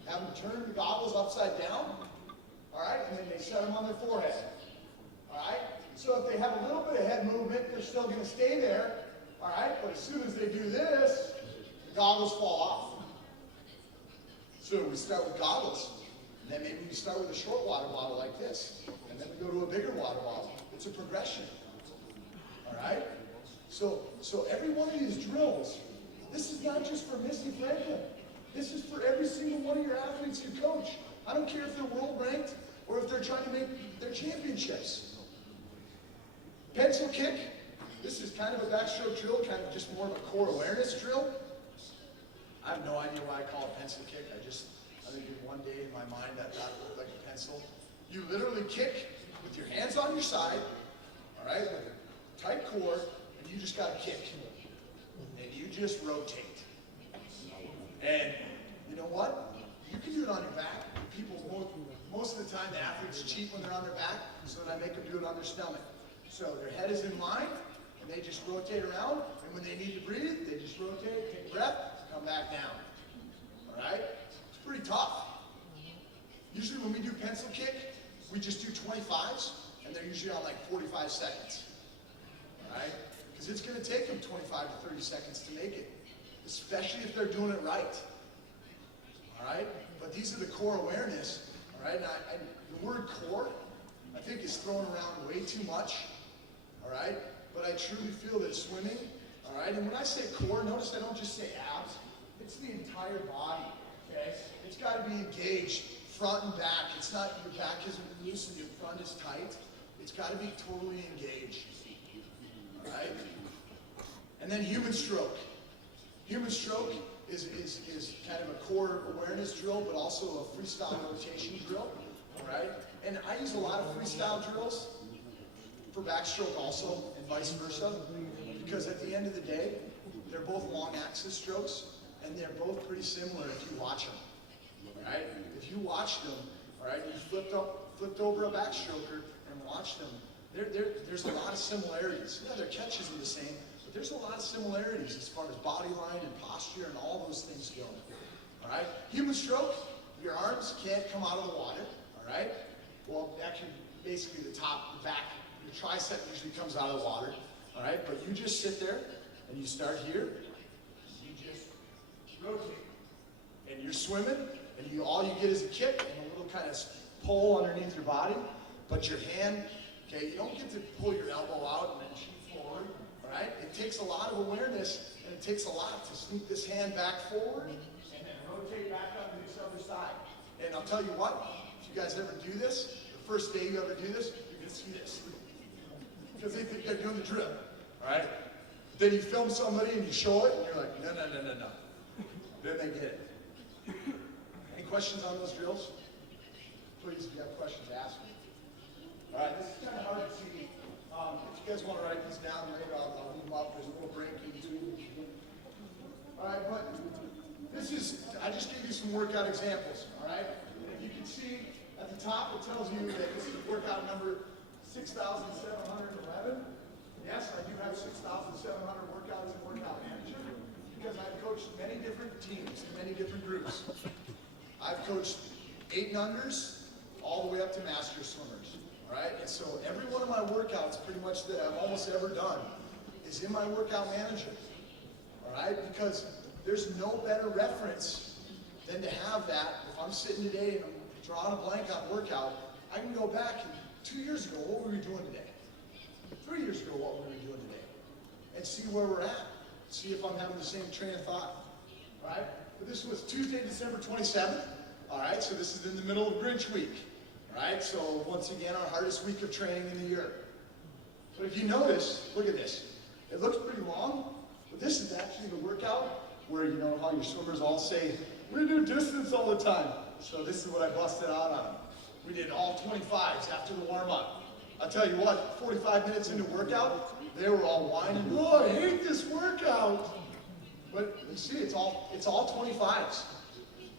Have them turn the goggles upside down. All right, and then they set them on their forehead. All right, so if they have a little bit of head movement, they're still going to stay there. All right, but as soon as they do this, the goggles fall off. So we start with goggles, and then maybe we start with a short water bottle like this, and then we go to a bigger water bottle. It's a progression. All right, so every one of these drills, this is not just for Missy Franklin. This is for every single one of your athletes you coach. I don't care if they're world ranked or if they're trying to make their championships. Pencil kick, this is kind of a backstroke drill, kind of just more of a core awareness drill. I have no idea why I call it pencil kick. I think in one day in my mind that looked like a pencil. You literally kick with your hands on your side, all right, with a tight core, and you just got to kick. And you just rotate. And you know what? You can do it on your back. People, most of the time, the athletes cheat when they're on their back, so that I make them do it on their stomach. So their head is in line, and they just rotate around, and when they need to breathe, they just rotate, take a breath, come back down. All right? It's pretty tough. Usually when we do pencil kick, we just do 25s, and they're usually on like 45 seconds. All right? Because it's going to take them 25 to 30 seconds to make it, especially if they're doing it right. All right? But these are the core awareness. All right? And the word core, I think, is thrown around way too much. All right? But I truly feel that swimming, all right? And when I say core, notice I don't just say abs. It's the entire body, okay? It's got to be engaged front and back. It's not your back isn't loose and your front is tight. It's got to be totally engaged. All right? And then human stroke. Human stroke is kind of a core awareness drill, but also a freestyle rotation drill. All right? And I use a lot of freestyle drills for backstroke also, and vice versa, because at the end of the day, they're both long axis strokes, and they're both pretty similar if you watch them. All right? If you watch them, all right, you flipped over a backstroker and watch them, there's a lot of similarities. Yeah, their catches are the same, but there's a lot of similarities as far as body line and posture and all those things go. All right? Human stroke, your arms can't come out of the water. All right? Well, actually, basically the top, the back, your tricep usually comes out of the water. All right? But you just sit there and you start here. You just rotate. And you're swimming, and all you get is a kick and a little kind of pull underneath your body. But your hand, okay, you don't get to pull your elbow out and then shoot forward. All right? It takes a lot of awareness, and it takes a lot to sneak this hand back forward and then rotate back up to this other side. And I'll tell you what, if you guys ever do this, the first day you ever do this, you're going to see this. Because they think they're doing the drill. All right? Then you film somebody and you show it, and you're like, no. Then they get it. Any questions on those drills? Please, if you have questions, ask me. All right, this is kind of hard to see. If you guys want to write these down later, I'll leave them up. There's a little break in between. All right, but I just gave you some workout examples, all right? And if you can see at the top, it tells you that this is workout number 6,711. Yes, I do have 6,700 workouts in Workout Manager because I've coached many different teams and many different groups. I've coached 8 and unders all the way up to master swimmers, all right? And so every one of my workouts pretty much that I've almost ever done is in my Workout Manager, all right? Because there's no better reference than to have that. If I'm sitting today and I'm drawing a blank on workout, I can go back and 2 years ago, what were we doing today? 3 years ago, what were we doing today? And see where we're at. See if I'm having the same train of thought. All right? But this was Tuesday, December 27th. All right? So this is in the middle of Grinch week. All right? So once again, our hardest week of training in the year. But if you notice, look at this. It looks pretty long, but this is actually the workout where you know how your swimmers all say, we do distance all the time. So this is what I busted out on. We did all 25s after the warm-up. I'll tell you what, 45 minutes into workout, they were all whining, oh, I hate this workout. But you see, it's all 25s,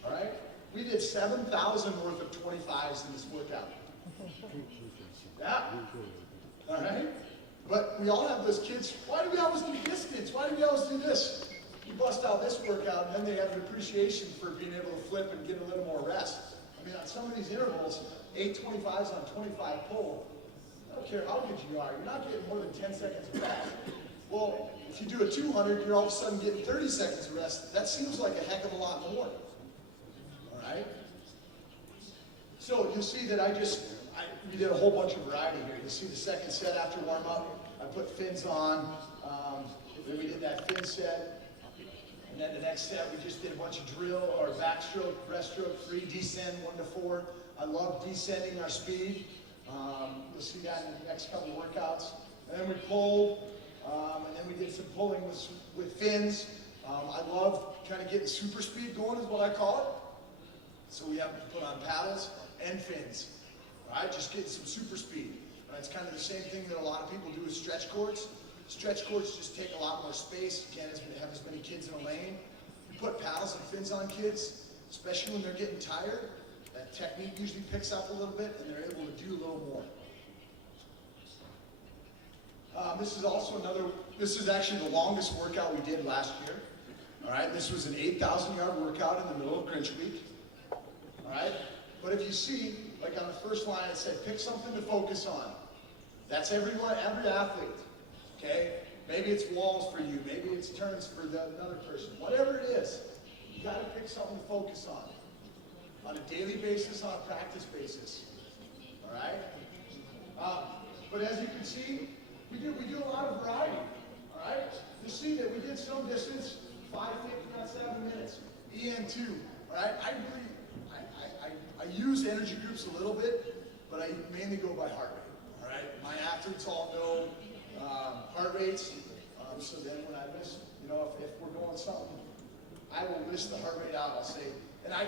all right? We did 7,000 worth of 25s in this workout. Yeah, all right? But we all have those kids, why do we always do distance? Why do we always do this? You bust out this workout, and then they have an appreciation for being able to flip and get a little more rest. I mean, on some of these intervals, 8 25s on 25 pull, I don't care how good you are, you're not getting more than 10 seconds of rest. Well, if you do a 200, you're all of a sudden getting 30 seconds of rest. That seems like a heck of a lot more. All right? So you'll see that we did a whole bunch of variety here. You'll see the second set after warm-up, I put fins on, then we did that fin set. And then the next set, we just did a bunch of drill or backstroke, breaststroke, free, descend 1 to 4. I love descending our speed. You'll see that in the next couple of workouts. And then we pulled, and then we did some pulling with fins. I love kind of getting super speed going is what I call it. So we have to put on paddles and fins. All right, just getting some super speed. It's kind of the same thing that a lot of people do with stretch cords. Stretch cords just take a lot more space. You can't have as many kids in a lane. You put paddles and fins on kids, especially when they're getting tired. That technique usually picks up a little bit, and they're able to do a little more. This is actually the longest workout we did last year. All right, this was an 8,000-yard workout in the middle of Grinch week. All right, but if you see, like on the first line, it said pick something to focus on. That's every athlete. Okay, maybe it's walls for you, maybe it's turns for another person. Whatever it is, you got to pick something to focus on a daily basis, on a practice basis. All right. But as you can see, we do a lot of variety. All right. You see that we did some distance, 550, not 7 minutes. EN2. All right. I use energy groups a little bit, but I mainly go by heart rate. All right. My athletes all know heart rates. So then when I list, if we're going something, I will list the heart rate out. I'll say, and I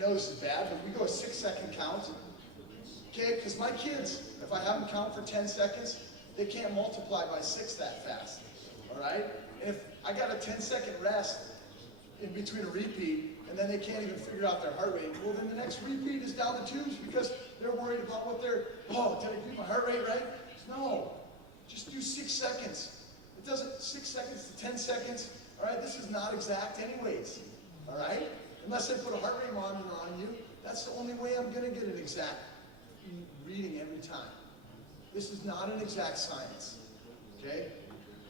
know this is bad, but we go a 6-second count. Okay, because my kids, if I have them count for 10 seconds, they can't multiply by 6 that fast. All right? And if I got a 10-second rest in between a repeat, and then they can't even figure out their heart rate, well, then the next repeat is down to 2s because they're worried about what did I do my heart rate right? No. Just do 6 seconds. It doesn't, 6 seconds to 10 seconds. All right, this is not exact anyways. All right? Unless I put a heart rate monitor on you, that's the only way I'm going to get an exact reading every time. This is not an exact science. Okay?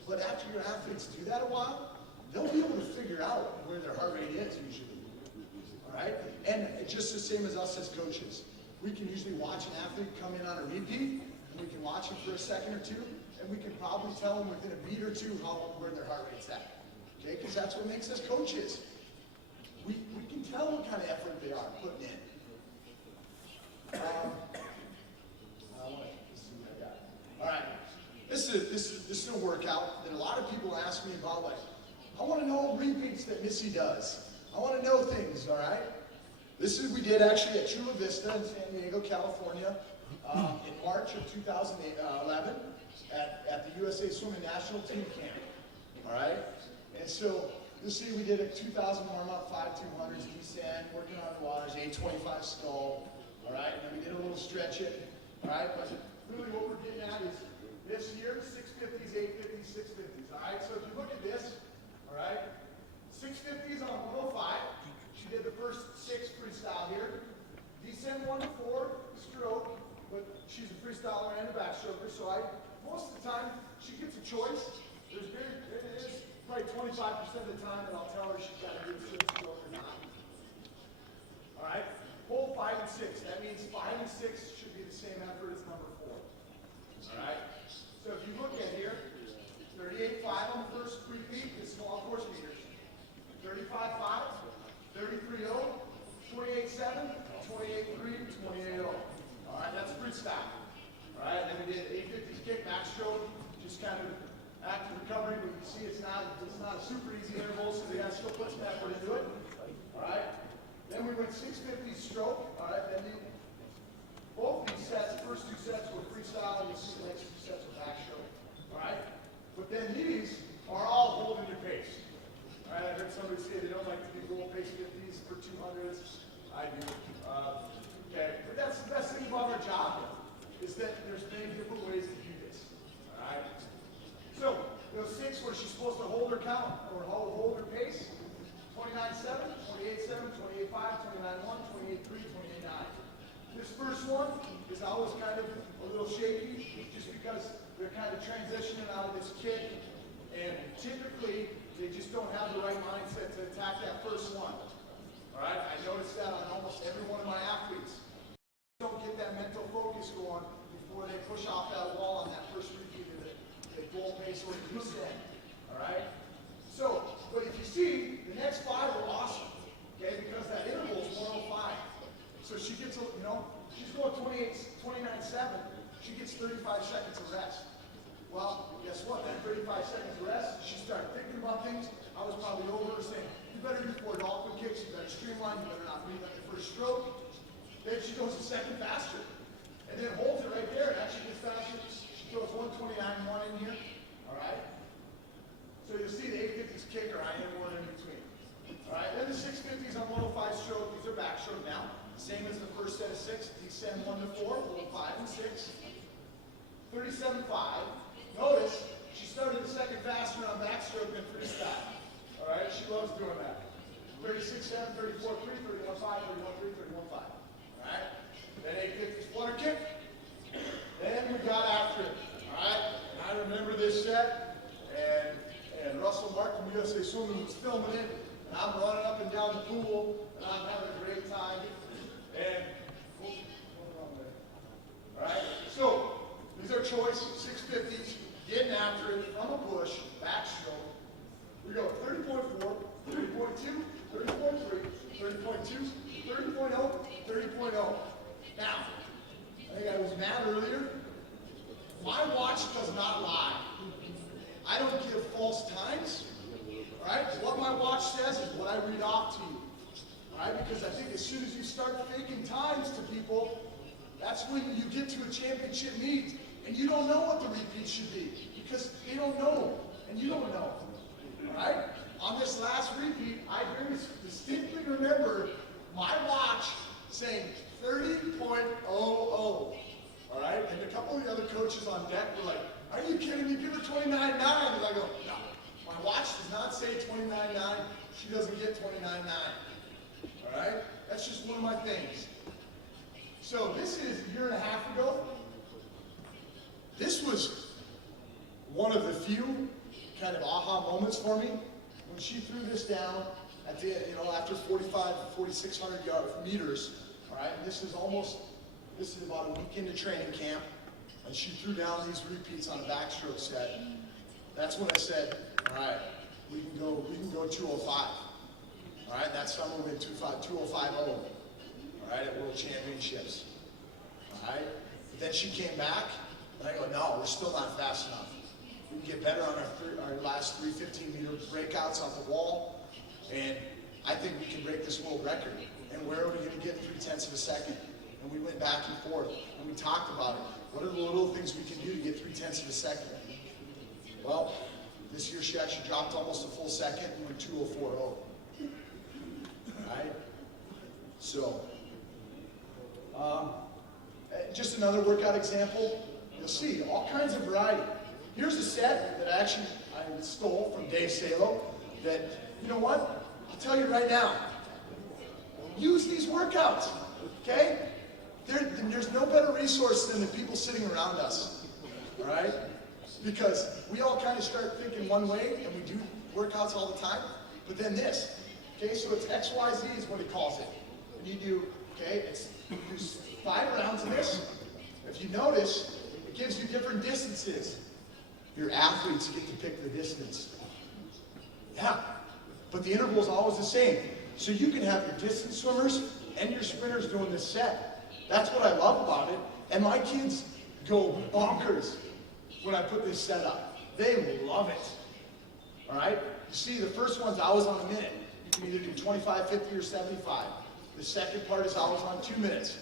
But after your athletes do that a while, they'll be able to figure out where their heart rate is usually. All right? And it's just the same as us as coaches. We can usually watch an athlete come in on a repeat, and we can watch them for a second or two, and we can probably tell them within a beat or two where their heart rate's at. Okay? Because that's what makes us coaches. We can tell what kind of effort they are putting in. All right. This is a workout that a lot of people ask me about. Like, I want to know repeats that Missy does. I want to know things. All right. We did actually at Chula Vista in San Diego, California, in March of 2011 at the USA Swimming National Team Camp. All right. And so You'll see we did a 2,000 warm-up, 5-200s, descent, working on the waters, 825 skull, all right? And then we did a little stretch it, all right? But really what we're getting at is this here, 650s, 850s, 650s, all right? So if you look at this, all right? 650s on 105. She did the first 6 freestyle here. Descend 1 to 4, stroke, but she's a freestyler and a backstroker, so most of the time, she gets a choice. There's probably 25% of the time that I'll tell her she's got to do a stroke or not. All right? Hold 5 and 6. That means 5 and 6 should be the same effort as number 4. All right? So if you look at here, 38.5 on the first repeat is small course meters. 35.5, 33.0, 28.7, 28.3, 28.0. All right, that's freestyle. All right, then we did 850s kick, backstroke, just kind of active recovery. But you can see it's not a super easy interval, so they got to still put some effort into it. All right. Then we went 650s stroke. All right. Then both these sets, the first 2 sets were freestyle, and you see the next 2 sets were backstroke. All right. But then these are all holding your pace. All right. I heard somebody say they don't like to do goal pace 50s for 200s. I do. Okay. But that's the best thing about our job, is that there's many different ways to do this. All right. So, those 6 where she's supposed to hold her count or hold her pace, 29.7, 28.7, 28.5, 29.1, 28.3, 28.9. This first one is always kind of a little shaky just because they're kind of transitioning out of this kick, and typically they just don't have the right mindset to attack that first one. All right, I noticed that on almost every one of my athletes. Don't get that mental focus going before they push off that wall on that first repeat of the goal pace or the descent. All right? So, but if you see, the next 5 are awesome, okay, because that interval is 105. So she gets, she's going 29.7, she gets 35 seconds of rest. Well, guess what? That 35 seconds of rest, she started thinking about things. I was probably over her saying, you better do 4 dolphin kicks, you better streamline, you better not breathe up your first stroke. Then she goes a second faster, and then holds it right there, and actually gets faster. She throws 129.1 in here, all right? So you'll see the 850s kicker, I am one in between. All right, then the 650s on 105 stroke, these are backstroke now. Same as the first set of 6, descend 1 to 4, hold 5 and 6. 37.5. Notice, she started the second faster on backstroke than freestyle. All right, she loves doing that. 36.7, 34.3, 31.5, 31.3, 31.5. All right, then 850s flutter kick. Then we got after it. All right, and I remember this set, and Russell Mark from USA Swimming was filming it, and I'm running up and down the pool, and I'm having a great time. And all right, so these are choice 650s, getting after it from a push, backstroke. We go 30.4, 30.2, 30.3, 30.2, 30.0, 30.0. Now, I think I was mad earlier. My watch does not lie. I don't give false times. All right? What my watch says is what I read off to you. All right? Because I think as soon as you start faking times to people, that's when you get to a championship meet and you don't know what the repeat should be because they don't know and you don't know. All right? On this last repeat, I very distinctly remember my watch saying 30.00. All right? And a couple of the other coaches on deck were like, are you kidding me? Give her 29.9. And I go, no. My watch does not say 29.9. She doesn't get 29.9. All right? That's just one of my things. So this is a year and a half ago. This was one of the few kind of aha moments for me when she threw this down at the, after 4,600 meters. All right, and this is about a week into training camp, and she threw down these repeats on a backstroke set. That's when I said, all right, we can go 205. All right, that summer we went 205.0. All right, at World Championships. All right, but then she came back, and I go, no, we're still not fast enough. We can get better on our last 3 15-meter breakouts off the wall, and I think we can break this world record. And where are we going to get 0.3 seconds? And we went back and forth, and we talked about it. What are the little things we can do to get 0.3 seconds? Well, This year she actually dropped almost a full second, doing 2:04.0. All right? So, just another workout example. You'll see all kinds of variety. Here's a set that I stole from Dave Salo that, you know what? I'll tell you right now. Use these workouts, okay? There's no better resource than the people sitting around us, all right? Because we all kind of start thinking one way, and we do workouts all the time, but then this, okay? So it's XYZ is what he calls it. And you do, okay, you do 5 rounds of this. If you notice, it gives you different distances. Your athletes get to pick the distance. Yeah, but the interval is always the same. So you can have your distance swimmers and your sprinters doing this set. That's what I love about it. And my kids go bonkers when I put this set up. They love it. All right? You see, the first one's always on a minute. You can either do 25, 50, or 75. The second part is always on 2 minutes.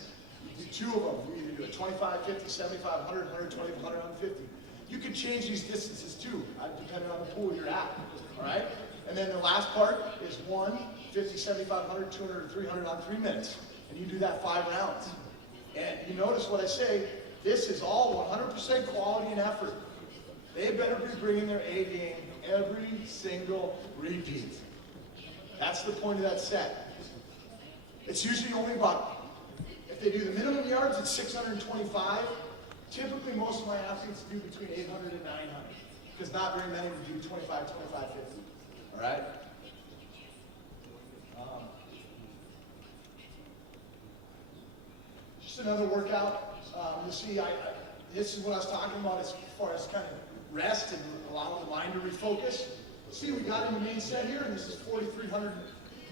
You do 2 of them. You either do it 25, 50, 75, 100, 120, 100, 150. You can change these distances too, depending on the pool you're at. All right? And then the last part is 1, 50, 75, 100, 200, 300 on 3 minutes. And you do that 5 rounds. And you notice what I say, this is all 100% quality and effort. They better be bringing their A game every single repeat. That's the point of that set. It's usually only about, if they do the minimum yards, it's 625. Typically, most of my athletes do between 800 and 900. Because not very many would do 25, 25, 50. All right? Just another workout. You'll see, this is what I was talking about as far as kind of rest and allowing the mind to refocus. See, we got in the main set here, and this is 4,300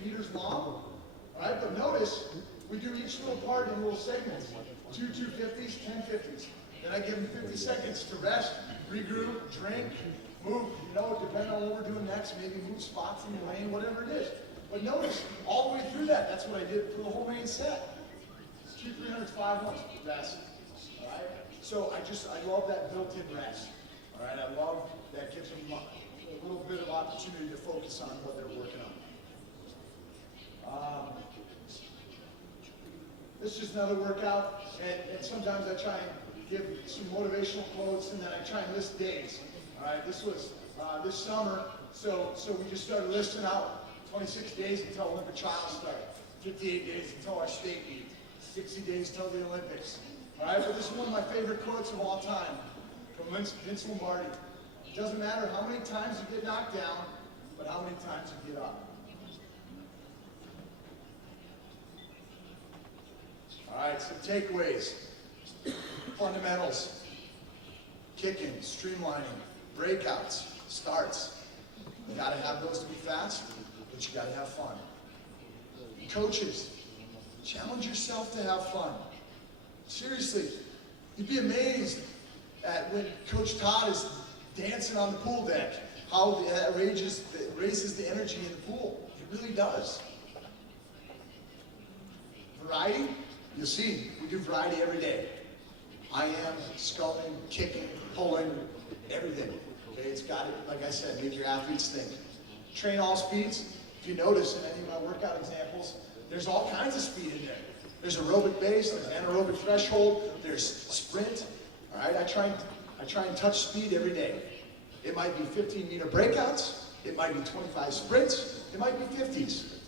meters long. All right, but notice, we do each little part in little segments. 2 250s, 10 50s. Then I give them 50 seconds to rest, regroup, drink, move, depending on what we're doing next, maybe move spots in the lane, whatever it is. But notice, all the way through that, that's what I did for the whole main set. 2 300s, 5 ones, rest. All right? So I love that built-in rest. All right? I love that gives them a little bit of opportunity to focus on what they're working on. This is just another workout, and sometimes I try and give some motivational quotes, and then I try and list days. All right? This was this summer, so we just started listing out 26 days until Olympic trials start, 58 days until our state meet, 60 days till the Olympics. All right, but this is one of my favorite quotes of all time from Vince Lombardi. It doesn't matter how many times you get knocked down, but how many times you get up. All right, some takeaways. Fundamentals. Kicking, streamlining, breakouts, starts. You gotta have those to be fast, but you gotta have fun. Coaches, challenge yourself to have fun. Seriously, you'd be amazed at when Coach Todd is dancing on the pool deck, how it raises the energy in the pool. It really does. Variety, you'll see, we do variety every day. I am sculpting, kicking, pulling, everything. Okay, it's got it, like I said, make your athletes think. Train all speeds. If you notice in any of my workout examples, there's all kinds of speed in there. There's aerobic base, there's anaerobic threshold, there's sprint. All right, I try and touch speed every day. It might be 15-meter breakouts, it might be 25 sprints, it might be 50s.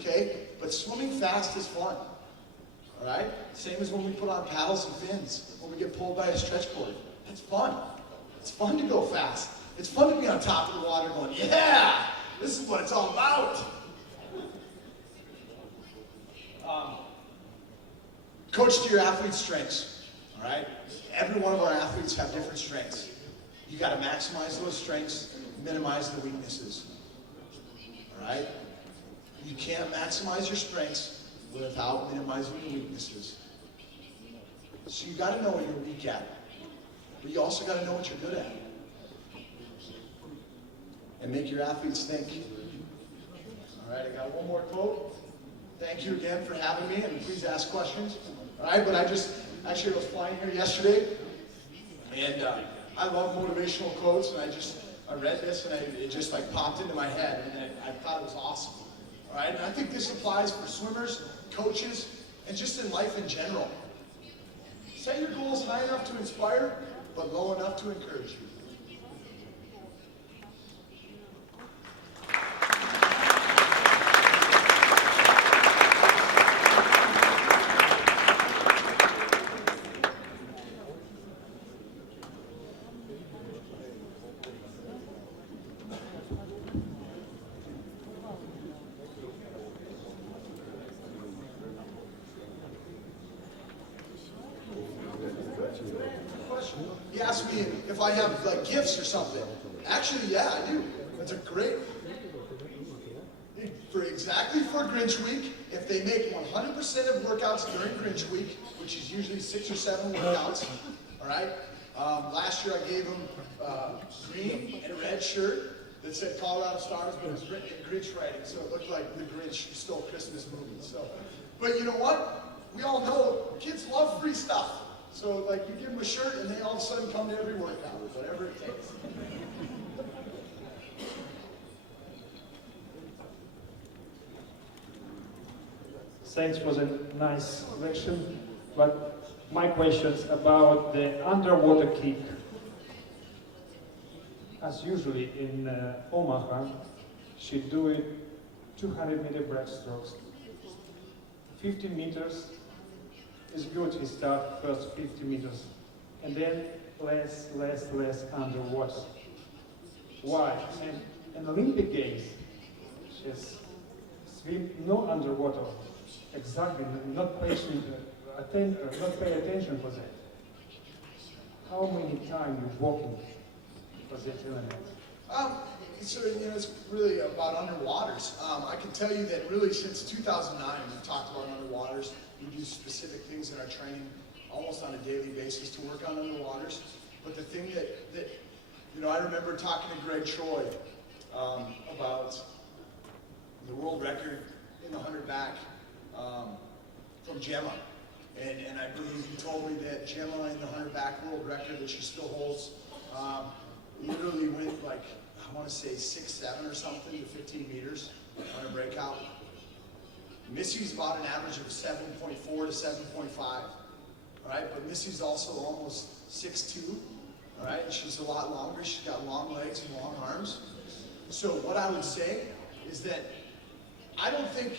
Okay, but swimming fast is fun. All right, same as when we put on paddles and fins, when we get pulled by a stretch cord. It's fun. It's fun to go fast. It's fun to be on top of the water going, yeah, this is what it's all about. Coach to your athlete's strengths, all right? Every one of our athletes have different strengths. You got to maximize those strengths, minimize the weaknesses, all right? You can't maximize your strengths without minimizing your weaknesses. So you got to know what you're weak at, but you also got to know what you're good at. And make your athletes think. All right, I got one more quote. Thank you again for having me, and please ask questions. All right, but I was flying here yesterday, and I love motivational quotes, and I read this and it just like popped into my head, and I thought it was awesome. All right, and I think this applies for swimmers, coaches, and just in life in general. Set your goals high enough to inspire, but low enough to encourage you. He asked me if I have like gifts or something. Actually, yeah, I do. That's a great. For Grinch Week, if they make 100% of workouts during Grinch Week, which is usually 6 or 7 workouts, all right. Last year I gave them a green and a red shirt that said Colorado Stars, but it was written in Grinch writing, so it looked like the Grinch stole Christmas movie. So, but you know what? We all know kids love free stuff. So like you give them a shirt and they all of a sudden come to every workout, whatever it takes. Thanks for the nice lecture, but my question's about the underwater kick. As usually in Omaha, she do it 200-meter breaststrokes. 15 meters is good. He start first 50 meters, and then less underwater. Why? And in Olympic Games, she's swim no underwater. Exactly, not pay attention for that. How many times you walking for that element? So it's really about underwaters. I can tell you that really since 2009, we've talked about underwaters. We do specific things in our training almost on a daily basis to work on underwaters. But the thing that I remember talking to Greg Troy about the world record in the 100 back from Gemma. And I believe he told me that Gemma in the 100 back world record that she still holds literally went like, I want to say 6'7" or something to 15 meters on a breakout. Missy's about an average of 7.4 to 7.5, all right? But Missy's also almost 6'2", all right? And she's a lot longer. She's got long legs and long arms. So what I would say is that I don't think,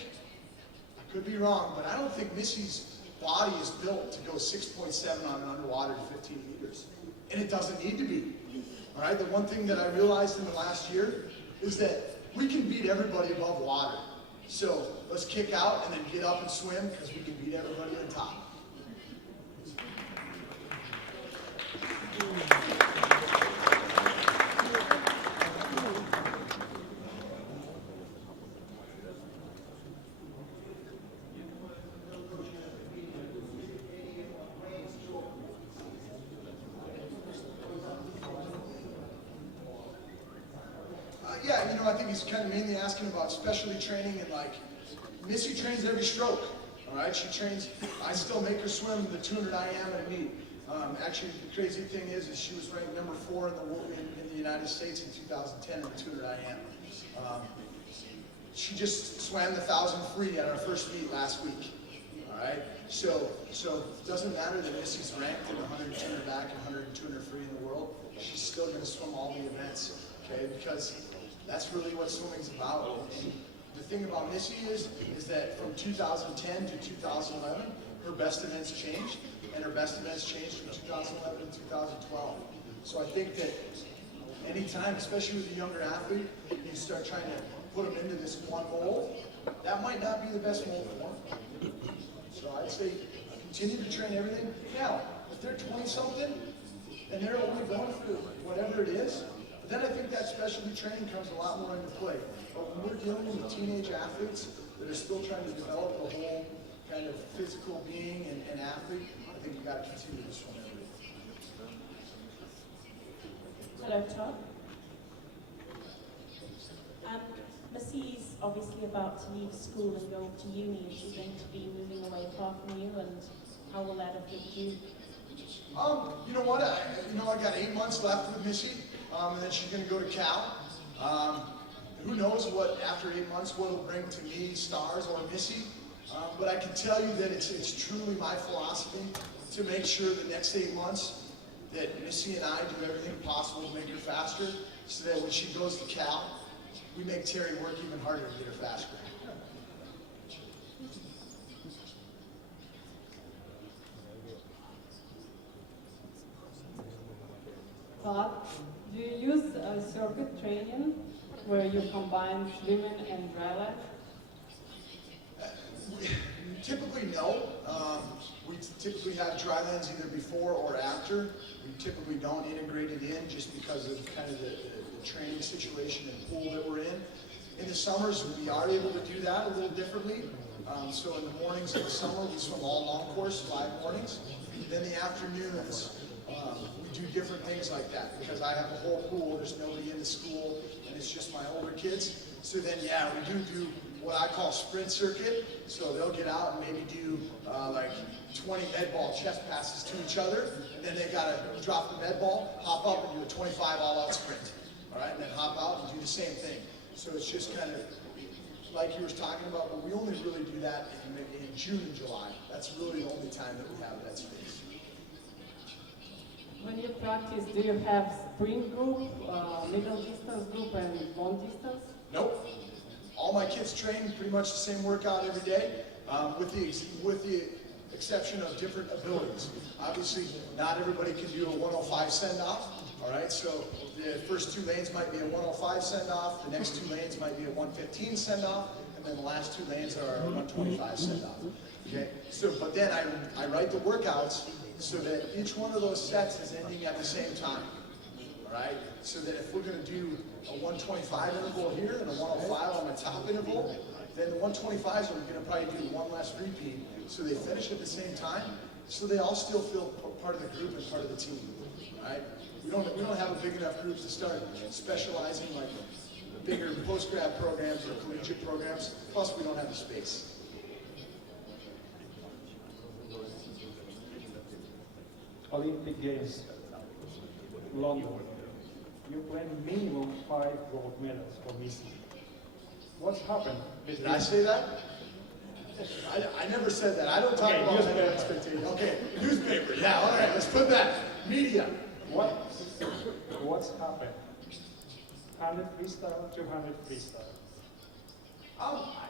I could be wrong, but I don't think Missy's body is built to go 6.7 on an underwater to 15 meters. And it doesn't need to be, all right? The one thing that I realized in the last year is that we can beat everybody above water. So let's kick out and then get up and swim because we can beat everybody on top. I think he's kind of mainly asking about specialty training, and like Missy trains every stroke. All right, she trains. I still make her swim the 200 IM at a meet. Actually, the crazy thing is she was ranked number 4 in the world in the United States in 2010 in the 200 IM. She just swam the 1,000 free at our first meet last week. All right, so it doesn't matter that Missy's ranked in 100 200 back and 100 and 200 free in the world. She's still going to swim all the events. Okay, because that's really what swimming's about. And the thing about Missy is that from 2010 to 2011, her best events changed, and her best events changed from 2011 to 2012. So I think that anytime, especially with a younger athlete, you start trying to put them into this one mold, that might not be the best mold for them. So I'd say continue to train everything. Now, if they're 20-something, and they're only going for whatever it is, then I think that specialty training comes a lot more into play. But when we're dealing with teenage athletes that are still trying to develop the whole kind of physical being and athlete, I think you got to continue to swim every day. Hello, Todd. Missy's obviously about to leave school and go to uni. Is she going to be moving away far from you, and how will that affect you? You know what? I got 8 months left with Missy. and then she's going to go to Cal. Who knows what, after 8 months, what it'll bring to me, Stars, or Missy. But I can tell you that it's truly my philosophy to make sure the next 8 months that Missy and I do everything possible to make her faster, so that when she goes to Cal, we make Terry work even harder to get her faster. Todd, do you use circuit training where you combine swimming and dry land? Typically, no. We typically have dry lands either before or after. We typically don't integrate it in just because of kind of the training situation and pool that we're in. In the summers, we are able to do that a little differently. So in the mornings of the summer, we swim all long course, 5 mornings. Then the afternoons, we do different things like that because I have a whole pool, there's nobody in the school, and it's just my older kids. So then, yeah, we do what I call sprint circuit. So they'll get out and maybe do like 20 med ball chest passes to each other, and then they gotta drop the med ball, hop up and do a 25 all-out sprint. All right, and then hop out and do the same thing. So it's just kind of like you were talking about, but we only really do that in June and July. That's really the only time that we have that space. When you practice, do you have sprint group, middle distance group, and long distance? Nope. All my kids train pretty much the same workout every day, with the exception of different abilities. Obviously, not everybody can do a 105 send-off. All right, so the first 2 lanes might be a 105 send-off, the next 2 lanes might be a 115 send-off, and then the last 2 lanes are a 125 send-off. Okay, so but then I write the workouts so that each one of those sets is ending at the same time. All right, so that if we're going to do a 125 interval here and a 105 on the top interval, then the 125s are going to probably do one less repeat, so they finish at the same time, so they all still feel part of the group and part of the team. All right. We don't have a big enough group to start specializing like bigger post-grad programs or collegiate programs. Plus, we don't have the space. Olympic Games, London. You claim minimum 5 gold medals for Missy. What's happened? Did I say that? I never said that. I don't talk about newspaper. expectations. Okay, newspaper. Yeah, all right. Let's put that. Media. What's happened? 100 freestyle, 200 freestyle. I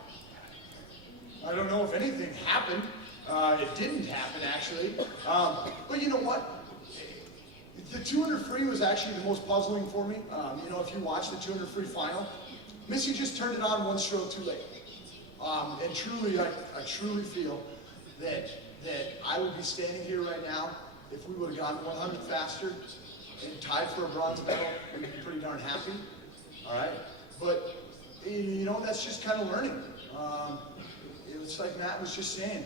don't know if anything happened. It didn't happen, actually. But you know what? The 200 free was actually the most puzzling for me. You know, if you watch the 200 free final, Missy just turned it on 1 stroke too late. And truly, I truly feel that I would be standing here right now if we would have gone 100 faster and tied for a bronze medal. We'd be pretty darn happy. All right, but you know, that's just kind of learning. It's like Matt was just saying,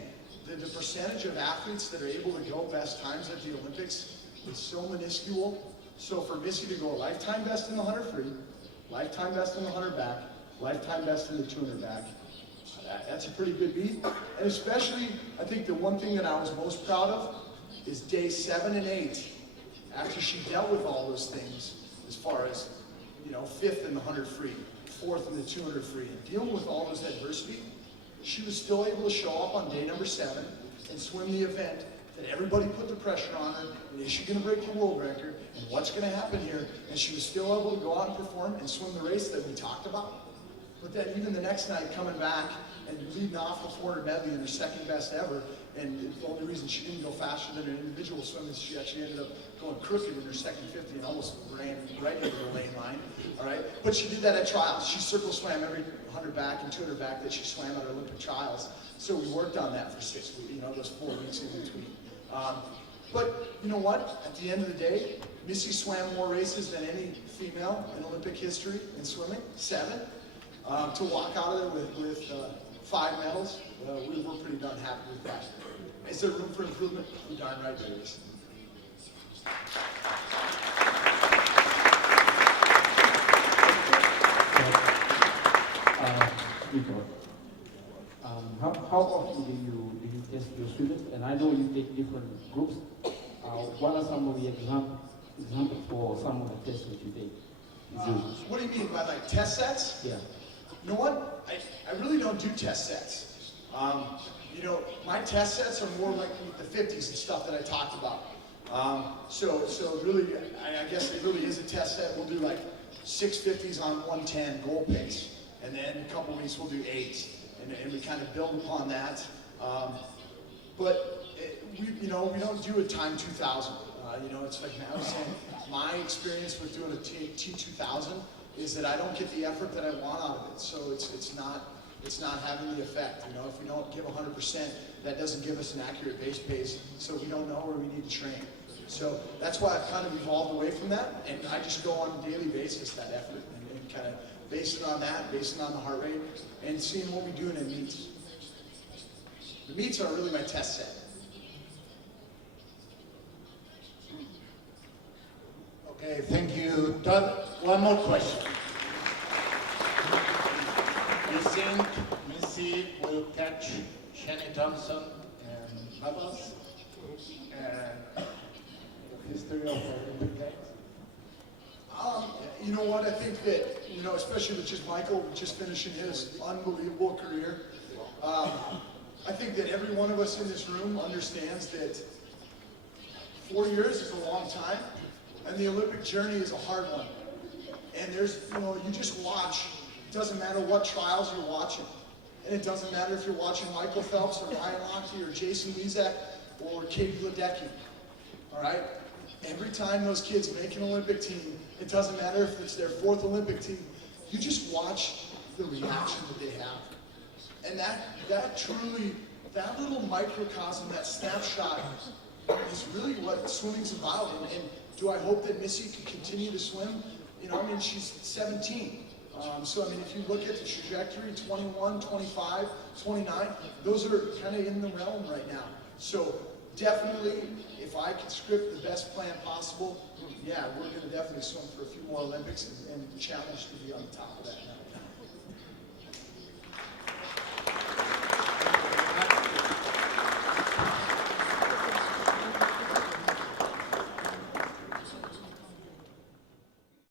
the percentage of athletes that are able to go best times at the Olympics is so minuscule. So for Missy to go lifetime best in the 100 free, lifetime best in the 100 back, lifetime best in the 200 back, that's a pretty good beat. And especially, I think the one thing that I was most proud of is day 7 and 8, after she dealt with all those things, as far as, you know, 5th in the 100 free, 4th in the 200 free, and dealing with all those adversity, she was still able to show up on day number 7 and swim the event that everybody put the pressure on her, and is she going to break the world record, and what's going to happen here, and she was still able to go out and perform and swim the race that we talked about. But then even the next night, coming back and leading off the 400 medley in her second best ever, and the only reason she didn't go faster than her individual swim is she actually ended up going crooked in her second 50 and almost ran right into the lane line. All right, but she did that at trials. She circle swam every 100 back and 200 back that she swam at her Olympic trials. So we worked on that for 6 weeks, you know, those 4 weeks in between. But you know what? At the end of the day, Missy swam more races than any female in Olympic history in swimming, 7. To walk out of there with 5 medals, we were pretty darn happy with that. Is there room for improvement? You're darn right there is. How often do you test your students? And I know you take different groups. What are some of the example for some of the tests that you did? What do you mean by like test sets? Yeah. You know what? I really don't do test sets. You know, my test sets are more like the 50s and stuff that I talked about. So really, I guess it really is a test set. We'll do like 650s on 110 goal pace, and then a couple weeks we'll do 8s, and we kind of build upon that. But we don't do a time 2000. You know, it's like I was saying, my experience with doing a T2000 is that I don't get the effort that I want out of it. So it's not having the effect. You know, if we don't give 100%, that doesn't give us an accurate base pace, so we don't know where we need to train. So that's why I've kind of evolved away from that, and I just go on a daily basis, that effort, and kind of basing on that, basing on the heart rate, and seeing what we do in meets. The meets are really my test set. Okay, thank you, Todd. One more question. You think Missy will catch Shani Thompson and Babas and the history of Olympic Games? You know what, I think that, you know, especially with just Michael just finishing his unbelievable career, I think that every one of us in this room understands that 4 years is a long time, and the Olympic journey is a hard one. And there's, you know, you just watch. It doesn't matter what trials you're watching. And it doesn't matter if you're watching Michael Phelps or Ryan Lochte or Jason Lezak or Katie Ledecky. All right? Every time those kids make an Olympic team, it doesn't matter if it's their 4th Olympic team, you just watch the reaction that they have. And that truly, that little microcosm, that snapshot is really what swimming's about. And do I hope that Missy can continue to swim? You know, I mean, she's 17. So, I mean, if you look at the trajectory, 21, 25, 29, those are kind of in the realm right now. So, definitely, if I could script the best plan possible, yeah, we're going to definitely swim for a few more Olympics and challenge to be on the top of that now.